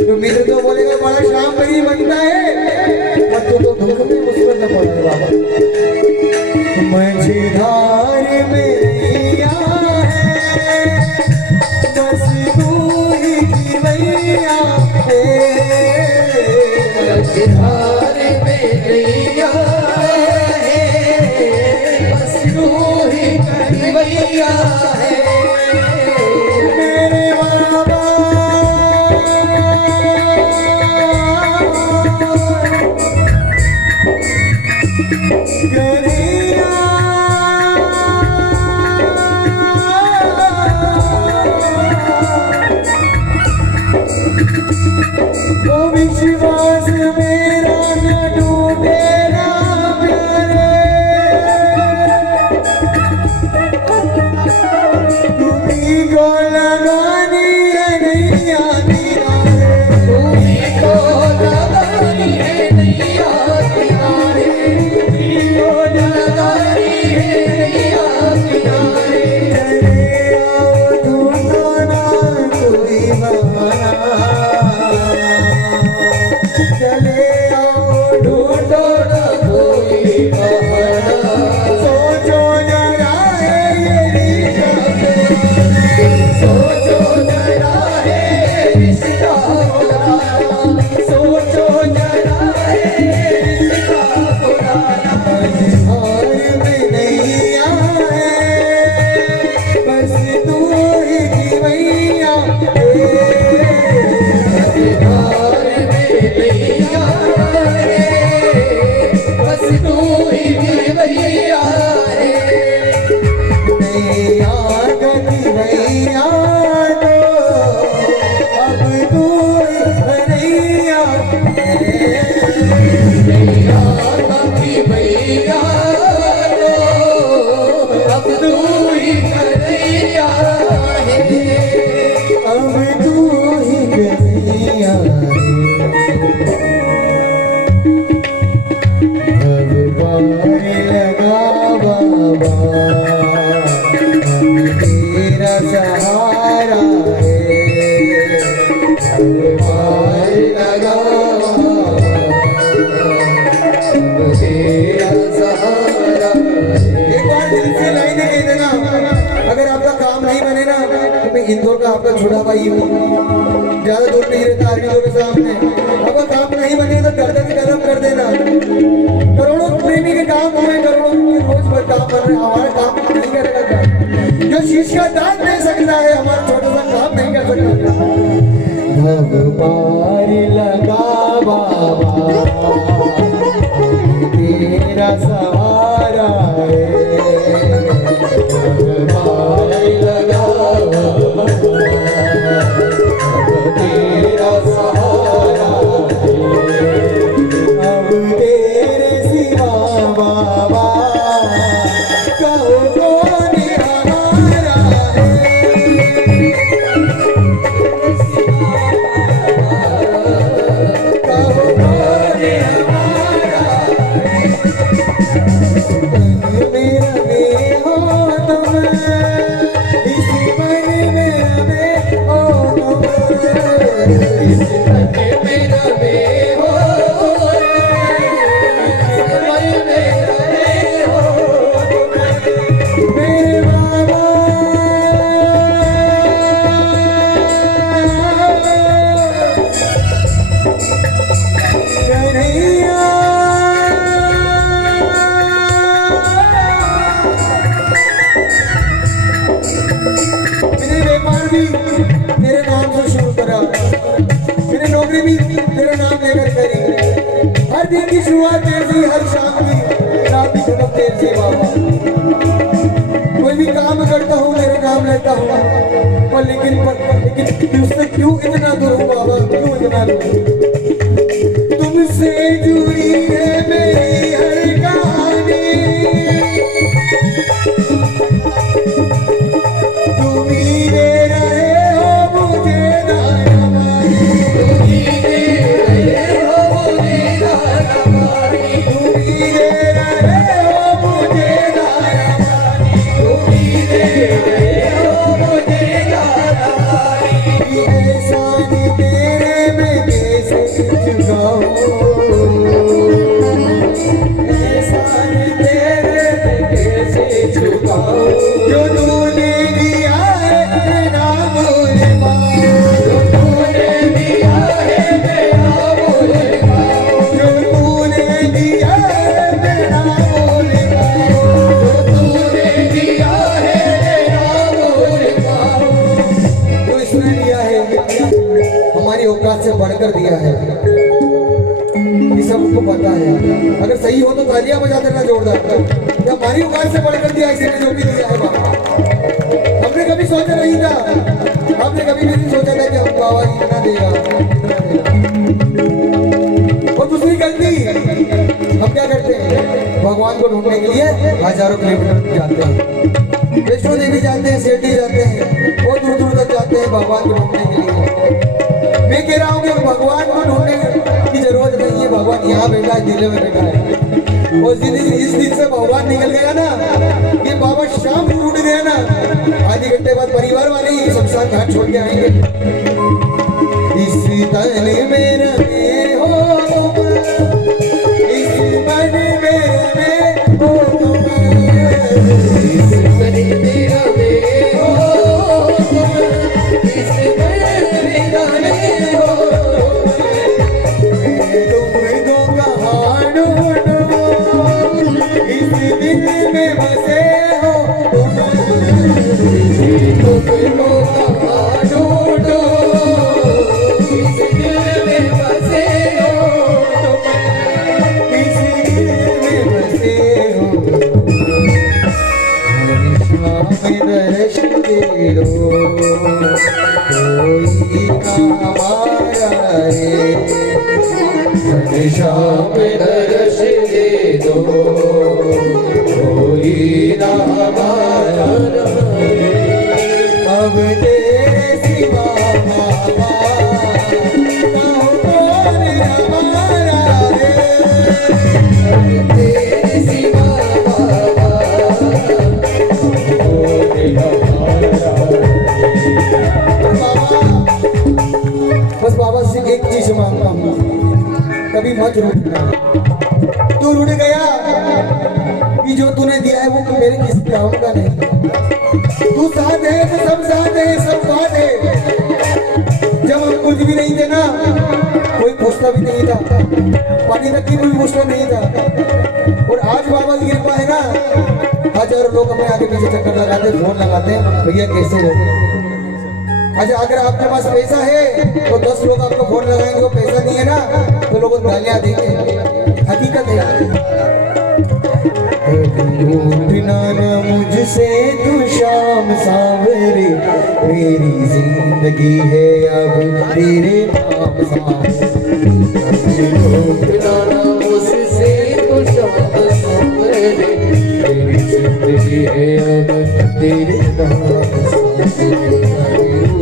तो मित्र तो बोलेगा बड़ा शाम पर ही बनता है, और तो धोखे में मुसीबत न पड़ा है बाबा। मझधार में नैया है, बस तू ही की मैया है। मझधार में नैया है, बस तू ही कन्हैया है। मेरे बाबा कन्हैया वो विश्वास मेरा न टूटेगा प्यारे। तुम्हीं को लगानी है नैया किनारे। तुम्हीं को लगानी है नैया किनारे। तुम्हीं को लगानी है नैया किनारे। चले आओ ढूंढो ना कोई बहाना, चले आओ ढूंढो ना कोई बहाना। सोचो जरा ये रिश्ता सोचो जरा है रिश्ता पुराना। सोचो जरा है रिश्ता पुराना। मझधार में नैया है, बस तू ही की मैया है। मझधार में नैया है, बस तू ही भैया है। नैया गति मैया तो अब तू ही बनैया है। नैया की भैया अब तू ही कन्हैया है। अब तू ही कन्हैया है। भगवान लगा बाबा हम तेरा सहारा है। भगवान लगा अब तेरा सहारा है। एक बार दिल से लाइनें कह देना, अगर आपका काम नहीं बने ना तो मैं इंदौर का आपका छोटा भाई हूँ, ज्यादा दूर नहीं रहता आर्मी के सामने। आपका काम नहीं बने तो गर्दन कदम कर देना। करोड़ों प्रेमी के काम हुए, करोड़ों के रोज पर काम कर रहे हैं, हमारा काम नहीं करेगा काम। जो शीश का दान दे सकता है हमारा छोटा सा काम नहीं कर सकता। भगवान लगा बाबा तेरा सहारा है। भगवान लगा अब तेरा सहारा है। अब तेरे सिवा बाबा कहो कौन हमारा है। कहो कौन हमारा है। मन में रमे हो तुम, इस मन में रमे हो तुम। इस तन में रमे हो, इस मन में रमे हो। मेरे बाबा की शुरुआत देर से हर शाम की रात की खत्म देर से बाबा। कोई भी काम करता हूँ मेरा नाम लेता हूँ पर लेकिन उससे क्यों इतना दूर हूँ बाबा, क्यों इतना दूर? तुमसे जुड़ी है मेरी हर कहानी, तुम ही दे रहे हो मुझे दायामानी, तुम ही दे रहे हो मुझे दायामानी, तुम ही दे रहे हो मुझे दायामानी, तुम ही दे रहे हो मुझे दायामानी। एहसान तेरे मैं कैसे चुकाऊं, एहसान तेरे मैं कैसे चुकाऊं, जो तूने दिया है मैं ना भूल पाऊं, जो तूने दिया है मैं ना भूल पाऊं, जो तूने दिया है मैं ना भूल पाऊं, जो तूने दिया है मैं ना भूल पाऊं। जो इसने दिया है हमारी औकात से बढ़कर दिया है, ये सबको पता है। अगर सही हो तो तालियां बजा देना जोरदार। ये हमारी औकात से बढ़कर दिया इसने जो भी दिया है बाबा। हमने कभी सोचा नहीं था, हमने कभी भी नहीं सोचा था कि हम बाबा इतना देगा, इतना देगा। और दूसरी गलती हम क्या करते हैं, भगवान को ढूंढने के लिए हजारों किलोमीटर जाते हैं, वैष्णो देवी जाते हैं, शिरडी जाते हैं, बहुत दूर दूर तक जाते हैं भगवान को ढूंढने के लिए। मैं कह रहा हूँ कि भगवान को ढूंढने की जरूरत नहीं है, भगवान यहाँ बैठा है, दिल में बैठा है। और जिस दिन से भगवान निकल गया ना, ये बाबा शाम को उठ गया ना, आधे घंटे बाद परिवार वाले ही शमशान घाट छोड़ के आएंगे। इस तन में रहे हो तुम, इस मन में हो तुम, इस तन में रहे हो तुम, इस मन में रहे हो तुमको कहाँ ढूंढूं, इस दिल में बसे हो तुमको कहाँ ढूंढूं, इस दिल में बसे हो तुम, इस दिल में बसे हो। शाम दर्शन दे दो कोई ना हमारा रे, शाम दर्श दे दो कोई ना हमारा रे। अब तेरे सिवा बाबा कहो कौन हमारा रे, अब तेरे सिवा बाबा कौन हमारा रे। बस बाबा से एक चीज मांगता हूँ, कभी मत रुकना। तू रुक गया कि जो तूने दिया है वो मेरे किसी काम का नहीं। तू साथ है तो सब साथ है, सब बात है। जब हम कुछ भी नहीं थे ना, कोई पूछता भी नहीं था, पानी तक की कोई पूछता नहीं था। और आज बाबा की कृपा है ना, हजारों लोग अपने आगे पीछे चक्कर लगाते, फोन लगाते हैं, भैया कैसे हो। अच्छा अगर आपके पास पैसा है तो 10 लोग आपको फोन लगाएंगे, वो पैसा नहीं है ना तो लोग गालियां देंगे, हकीकत है। ढूंढना ना मुझसे तू शाम सावरे, मेरी जिंदगी है अब तेरे नाम सावरे। ढूंढना ना मुझसे तू शाम सावरे, मेरी जिंदगी है अब तेरे नाम सावरे।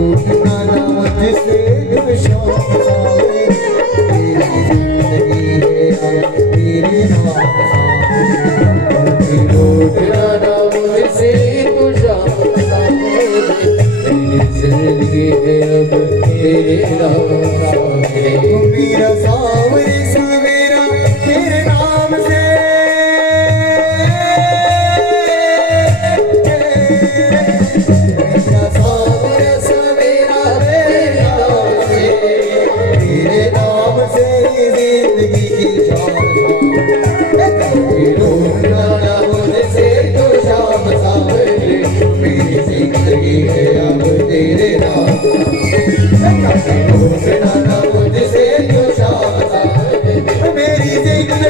ढूंढना ना मुझसे तू शाम सावरे, मेरी जिंदगी है अब तेरे नाम सावरे। ढूंढना ना मुझसे तू शाम सावरे, मेरी जिंदगी है अब तेरे नाम सावरे। मेरा सावरे सवेरा तेरे नाम से, मेरा सावरे सवेरा तेरे नाम से, तेरे नाम से जिंदगी की शान।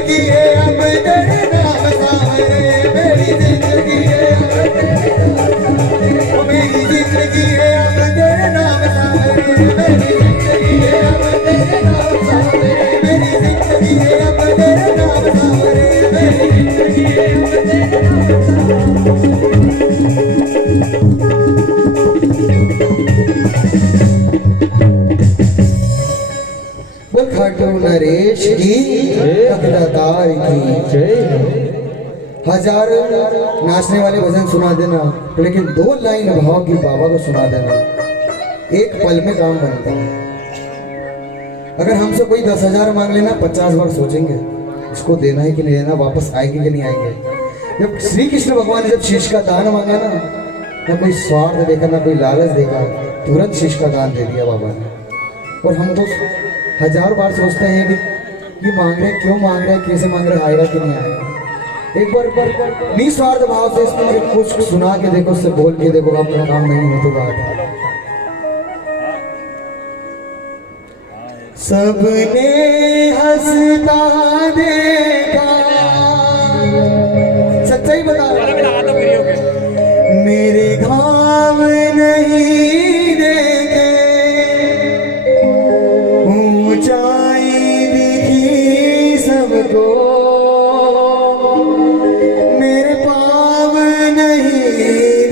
जिंदगी है अब तेरे नाम सावरे, मेरी जिंदगी है अब तेरे नाम सावरे, ओ मेरी जिंदगी है अब तेरे नाम सावरे, मेरी जिंदगी है अब तेरे नाम सावरे, मेरी जिंदगी है अब तेरे नाम सावरे, मेरी जिंदगी है अब तेरे नाम सावरे। बोल खाटू नरेश की कबीरदार की। हजार नाचने वाले भजन सुना देना, लेकिन 2 लाइन भाव की बाबा को सुना देना, एक पल में काम बनता है। अगर हमसे कोई 10,000 मांग लेना, 50 बार सोचेंगे इसको देना है कि नहीं देना, वापस आएंगे कि नहीं आएंगे। जब श्री कृष्ण भगवान ने जब शीश का दान मांगा ना कोई स्वार्थ देखा, ना कोई लालच देखा, तुरंत शीश का दान दे दिया बाबा ने। और हम तो 1000 बार सोचते हैं कि ये मांग रहे क्यों मांग रहे, कैसे मांग रहे, आएगा कि नहीं आएगा। एक बार निस्वार्थ भाव से इसको मुझे कुछ सुना के देखो, उससे बोल के देखो, अपना काम नहीं हो तो बात। सबने हंसता देखा, सच्चाई बता, मेरे घाव नहीं देखे, ऊंचाई दिखी सबको, मेरे पाव नहीं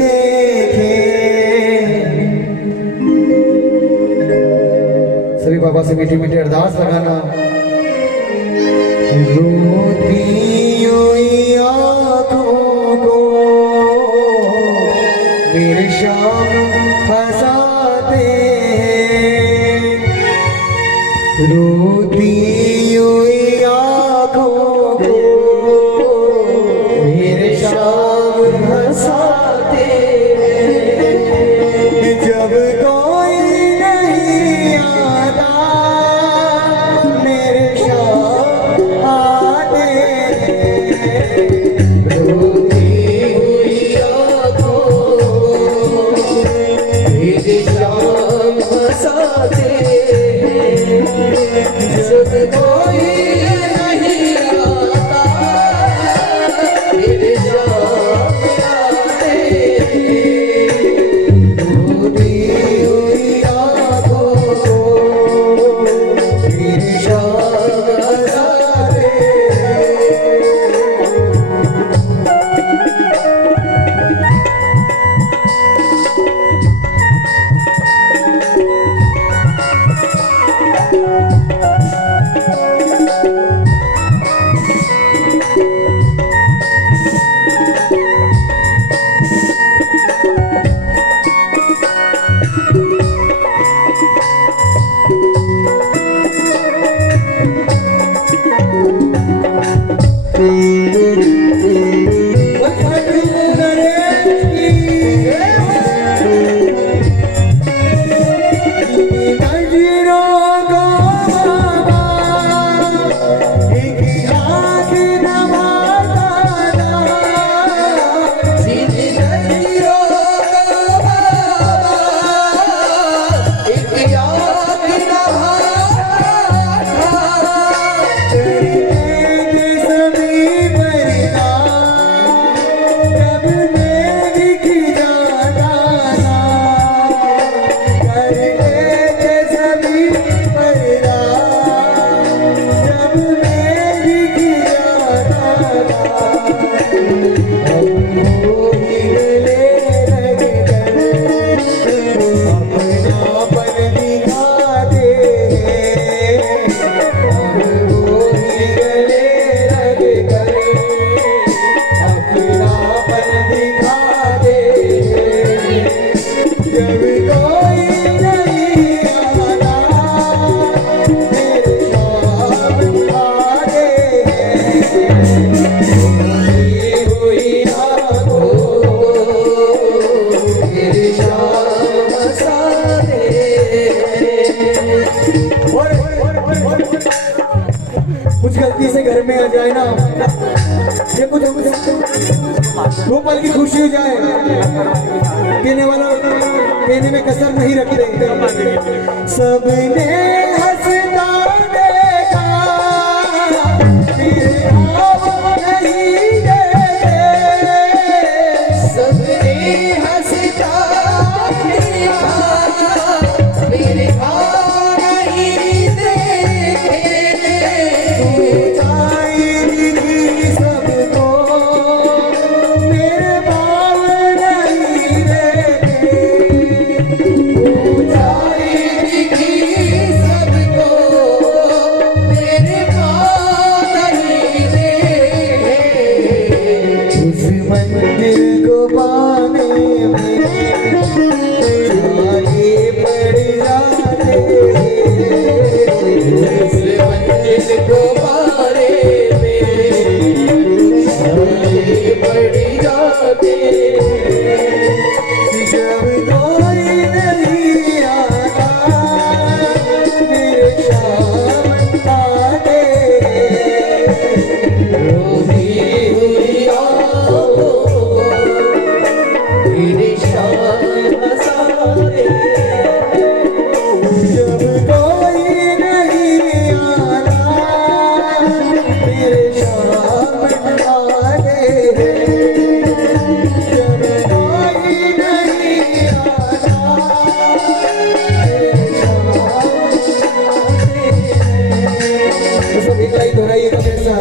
देखे। सभी बाबा से मीठी मीठी अरदास लगाना। रोती हुई आँखों को मेरे शाम हंसाते हैं, रोती हुई आँखों को मेरे शाम हंसाते हैं। जब कोई नहीं आता मेरे शाम आते हैं, रोती हुई आँखों को मेरे शाम हंसाते हैं। जब कोई नहीं आता मेरे शाम आते हैं, रोती हुई आँखों को मेरे शाम हंसाते हैं। कुछ गलती से घर में आ जाए ना, ये कुछ दो पल की खुशी हो जाए, देने वाला देने में कसर नहीं रखते। सबने हंसता देखा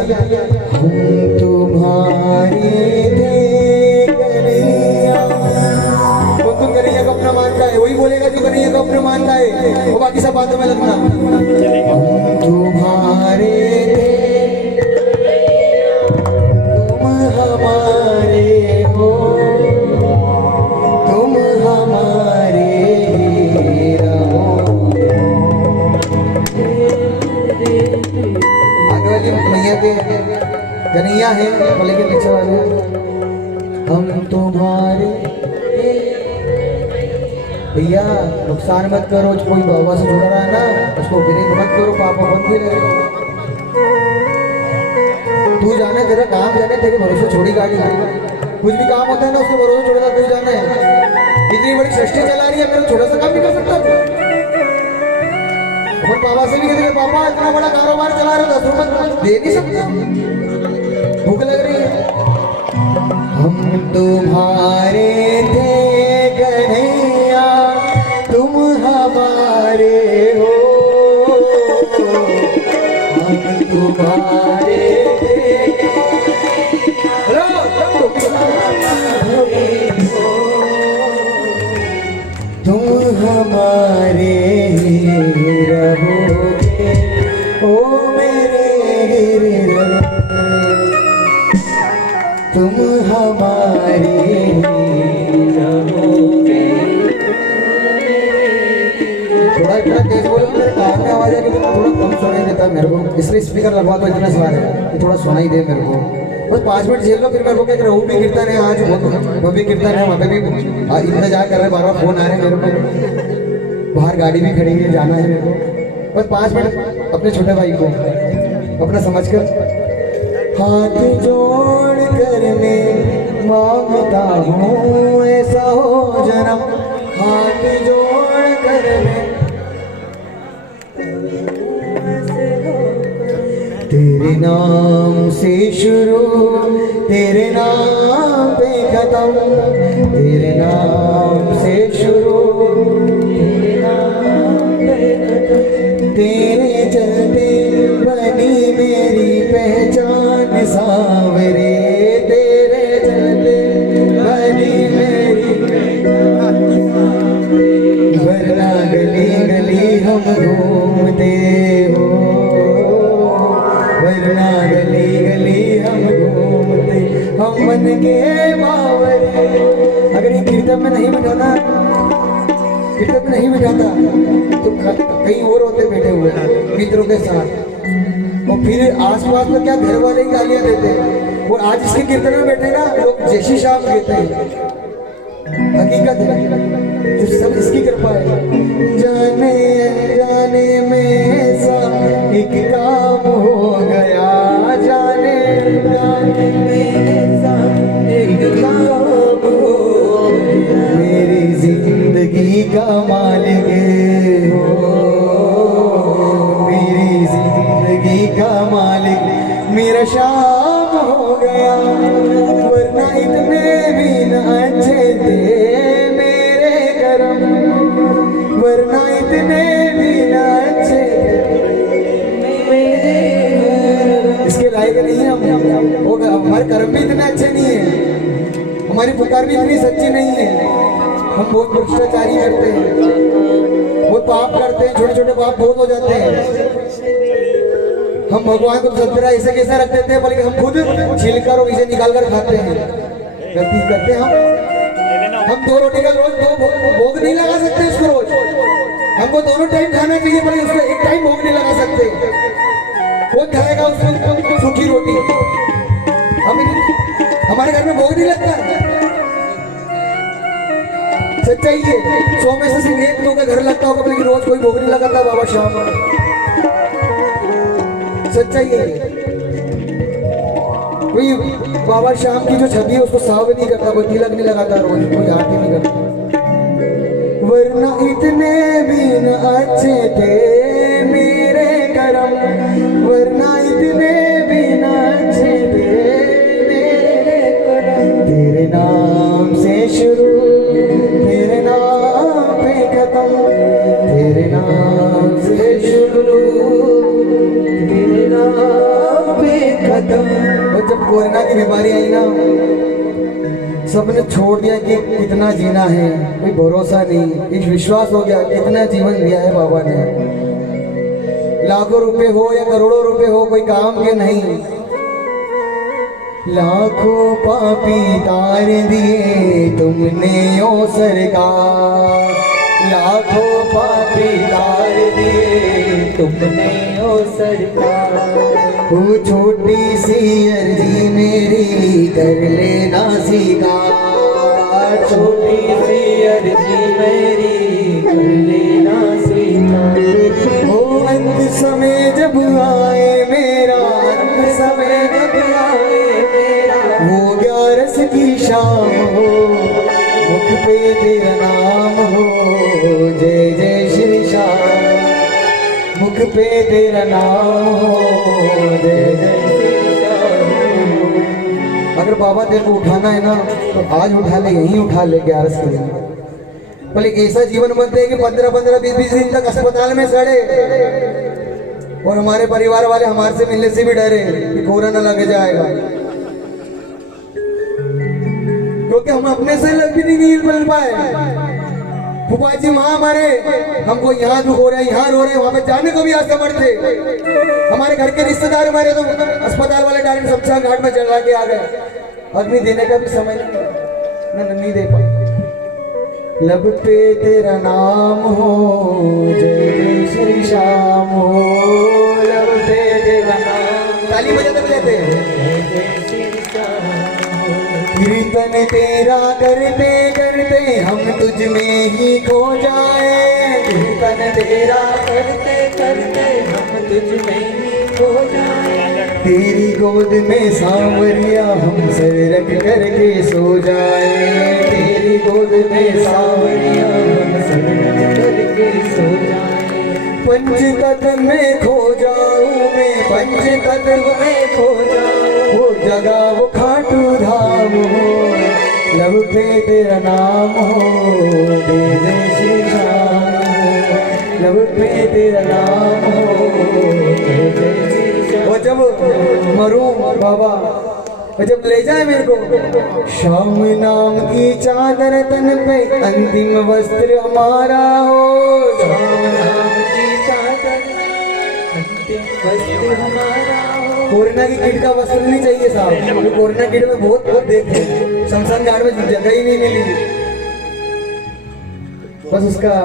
हम तुम्हारे थे कन्हैया। वो तो कन्हैया को अपना मानता है, वही बोलेगा जो कन्हैया को अपना मानता है, वो बाकी सब बातों में लगना। हम तुम्हारे थे, तुम हमारे हो, तुम हमारे रहो। आगे वाली मैया के कन्हैया है, बोले के पीछे वाले हम तुम्हारे। भैया नुकसान मत करो, कोई बाबा से जुड़ा रहा है ना उसको विनीत मत करो, पापा मत भी रहे। तू जाने, तेरा काम जाने, तेरे भरोसे छोड़ी गाड़ी। कुछ भी काम होता है ना उसके भरोसे छोड़ता, तू जाने। इतनी बड़ी सृष्टि चला रही है, मेरा छोटा सा काम नहीं कर सकता तू? और पापा से भी कहते पापा इतना बड़ा कारोबार चला रहे हो, 10 रुपए दे नहीं सकते, भूख लग रही है। हम तुम्हारे थे कन्हैया, तुम हमारे हो, हम तुम्हारे थे, तुम हमारे रहोगे, ओ मेरे गिरधर, तुम हमारे रहोगे। थोड़ा इतना तेज बोलो, मेरे कान में आवाज है कि थोड़ा कम सुनाई देता है मेरे को, इसलिए स्पीकर लगवा दो इतना सवाल है कि थोड़ा सुनाई दे मेरे को। बस 5 मिनट झेल लो, फिर मेरे को क्या रहू भी कीर्तन है आज, वो भी कीर्तन है, वहाँ पे भी इंतजार कर रहे हैं, बार बार फोन आ रहे हैं मेरे को, बाहर गाड़ी भी खड़ी है, जाना है मेरे को। बस 5 मिनट अपने छोटे भाई को अपना समझकर हाथ जोड़ कर मैं मांगता हूँ, ऐसा हो जन्म। हाथ जोड़ कर मैं तेरे नाम से शुरू, तेरे नाम पे खत्म, तेरे नाम से शुरू, तेरे नाम पे खत्म, तेरे चलते बनी मेरी पहचान सावरे, तेरे चलते बनी मेरी वरना गली गली हम घूमते हो, वरना गली गली हम घूमते, हम मन के बावरे। अगर ये कीर्तन में नहीं बिठाना, कीर्तन में नहीं बिठाता तो कहीं और होते बैठे हुए मित्रों के साथ, और फिर आसपास में क्या घर वाले ही गालियां देते हैं। और आज इसके कीर्तन में बैठे ना लोग जय श्री श्याम कहते हैं, हकीकत है जो सब इसकी कृपा है। जाने अनजाने में ऐसा एक काम हो गया, जाने अनजाने में ऐसा एक काम हो गया, मेरी जिंदगी का मालिक हो, मेरी जिंदगी का मालिक मेरा शाम हो गया। वरना इतने भी न अच्छे थे मेरे करम, वरना इतने भी न अच्छे थे। इसके लायक नहीं है हम, वो हमारे कर्म भी इतने अच्छे नहीं है, हमारी पुकार भी इतनी सच्ची नहीं है। हम बहुत भ्रष्टाचारी करते हैं, बहुत पाप करते हैं, छोटे छोटे पाप बहुत हो जाते हैं। हम भगवान को संतरा ऐसे कैसे रख देते हैं, बल्कि हम खुद छिलकर और इसे निकाल कर खाते हैं। गलती करते हैं हम 2 रोटी का रोज 2 भोग नहीं लगा सकते उसको रोज, हमको दोनों टाइम खाना चाहिए, बल्कि उसको एक टाइम भोग नहीं लगा सकते। कौन खाएगा उसको सूखी रोटी? हम हमारे घर में भोग नहीं लगता। सच्चाई है, 100 में से सिर्फ 1-2 का घर लगता होगा, लेकिन रोज कोई भोग नहीं लगाता बाबा श्याम। सच्चाई है, कोई बाबा श्याम की जो छवि है उसको साफ नहीं करता, कोई तिलक नहीं लगाता रोज, कोई आरती नहीं करता। वरना इतने भी न अच्छे थे मेरे करम, वरना इतने भी न अच्छे थे मेरे करम, तेरे नाम से शुरू, तेरे नाम पे खत्म, तेरे नाम से शुरू, तेरे नाम पे खत्म। और जब कोरोना की बीमारी आई ना, सबने छोड़ दिया कि कितना जीना है, कोई भरोसा नहीं, एक विश्वास हो गया कितना जीवन दिया है बाबा ने। लाखों रुपए हो या करोड़ों रुपए हो, कोई काम के नहीं। लाखों पापी तार दिए तुमने ओ सरकार, लाखों पापी तार दिए तुमने ओ सरकार। वो छोटी सी अर्जी मेरी कर लेना स्वीकार, छोटी सी अर्जी मेरी कर लेना स्वीकार। वो अंत समय जब आए मेरा, अंत समय जब आए मेरा, वो 11 की शाम हो, मुख पे तेरा नाम हो, जय जय श्री श्याम। मुख पे तेरा नाम हो, जय जय श्री श्याम। अगर बाबा तेरे को उठाना है ना तो आज उठा ले, यहीं उठा ले 11 के दिन। पर एक ऐसा जीवन मत दे कि 15-15, 20-20 दिन तक अस्पताल में सड़े और हमारे परिवार वाले हमारे से मिलने से भी डरे कि कोरोना लग जाएगा, क्योंकि हम अपने से लग भी नहीं मिल पाए। फूफा जी वहां मरे, हमको यहाँ दुख हो रहा है, यहाँ रो रहे हैं, वहां पे जाने को भी असमर्थ थे। हमारे घर के रिश्तेदार मरे तो अस्पताल वाले डायरेक्ट शमशान घाट में जला के आ गए। अग्नि देने का भी समय नहीं दे पाए। लब पे तेरा नाम हो, जय जय श्री श्याम हो, लब पे तेरा नाम। ताली बजाते बजाते जय जय श्री श्याम। कीर्तन तेरा करते करते हम तुझ में ही खो जाए, कीर्तन तेरा करते करते हम तुझ में ही खो जाए। तेरी गोद में सांवरिया हम सर रख करके सो जाए, तेरी गोद में सांवरिया हम सर रख करके सो जाए। पंच तत्व में खो जाऊं मैं, पंच तत्व में खो जाऊं, वो जगह वो खाटू धाम हो, लब पे तेरा नाम हो, जय जय श्री श्याम हो, लब पे तेरा नाम हो, जय जय श्री श्याम। और जब मरूं बाबा, और जब ले जाए मेरे को, श्याम नाम की चादर तन पे अंतिम वस्त्र हमारा हो, श्याम नाम की चादर अंतिम वस्त्र हमारा हो। कोरोना की किट का वस्त्र नहीं चाहिए साहब, क्योंकि कोरोना किट में बहुत देखे, शमशान घाट में जगह ही नहीं मिली। बस उसका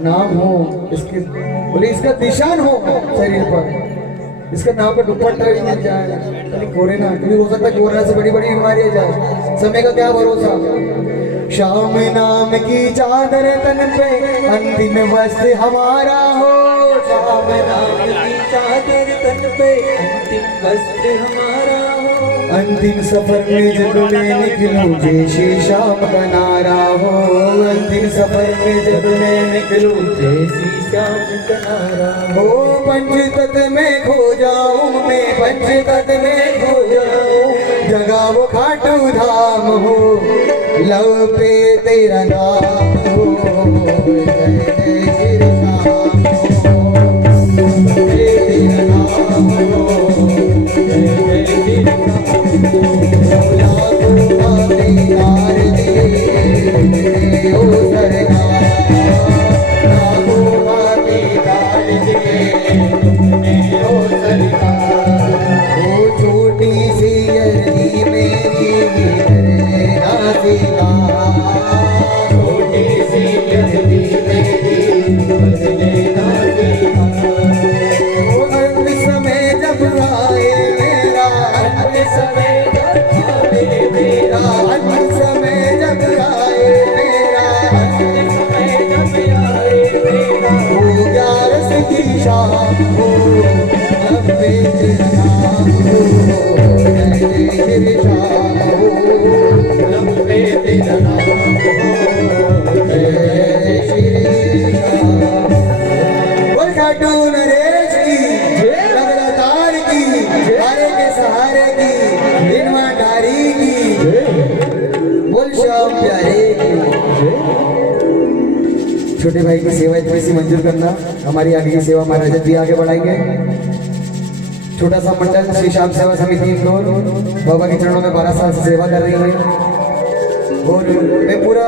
नाम हो, इसके बोले इसका निशान हो शरीर पर, इसका नाम पर दुपट्टा भी मिल जाए। कोरोना क्योंकि हो सकता है कोरोना से बड़ी बड़ी बीमारियां जाए, समय का क्या भरोसा। श्याम नाम की चादर तन पे अंतिम वस्त्र हमारा हो, श्याम नाम की चादर तन पे अंतिम वस्त्र हमारा हो। अंतिम सफर में जब मैं निकलूं जय श्री श्याम का नारा हो, अंतिम सफर में जब मैं निकलूं जय श्री श्याम का नारा हो। हो। पंच तत्व में खो जाऊं मैं, पंच तत्व में खो जाऊं, जगह वो खाटू धाम हो, लव पे तेरा नाम हो, जय जय श्री श्याम हो, तेरा नाम हो, जय जय श्री श्याम हो। लाखों पापी तार दिए ओ सरकार, लाखों पापी तार दिए तुमने ओ सरकार। वो छोटी सी अर्जी मेरी कर लेना स्वीकार, छोटी सी अर्जी मेरी कर लेना स्वीकार। वो अंत समय जब आए मेरा, अंत समय जब आए मेरा, अंत समय जब आए मेरा, अंत समय जब आए मेरा, वो 11 की शाम हो, अब तेरा नाम हो, जय जय श्री श्याम हो, लब पे तेरा नाम हो, जय जय श्री श्याम। बोल खाटू नरेश की, लगातार की, हारे के सहारे की, दिनवा ढारी की, बोल श्याम प्यारे की। छोटे भाई की सेवा थोड़ी सी मंजूर करना, हमारी आगे की सेवा महाराज जी आगे बढ़ाएंगे। छोटा सा मंडल श्री श्याम सेवा समिति इंदौर बाबा के चरणों में 12 साल से सेवा कर रही है और मैं पूरा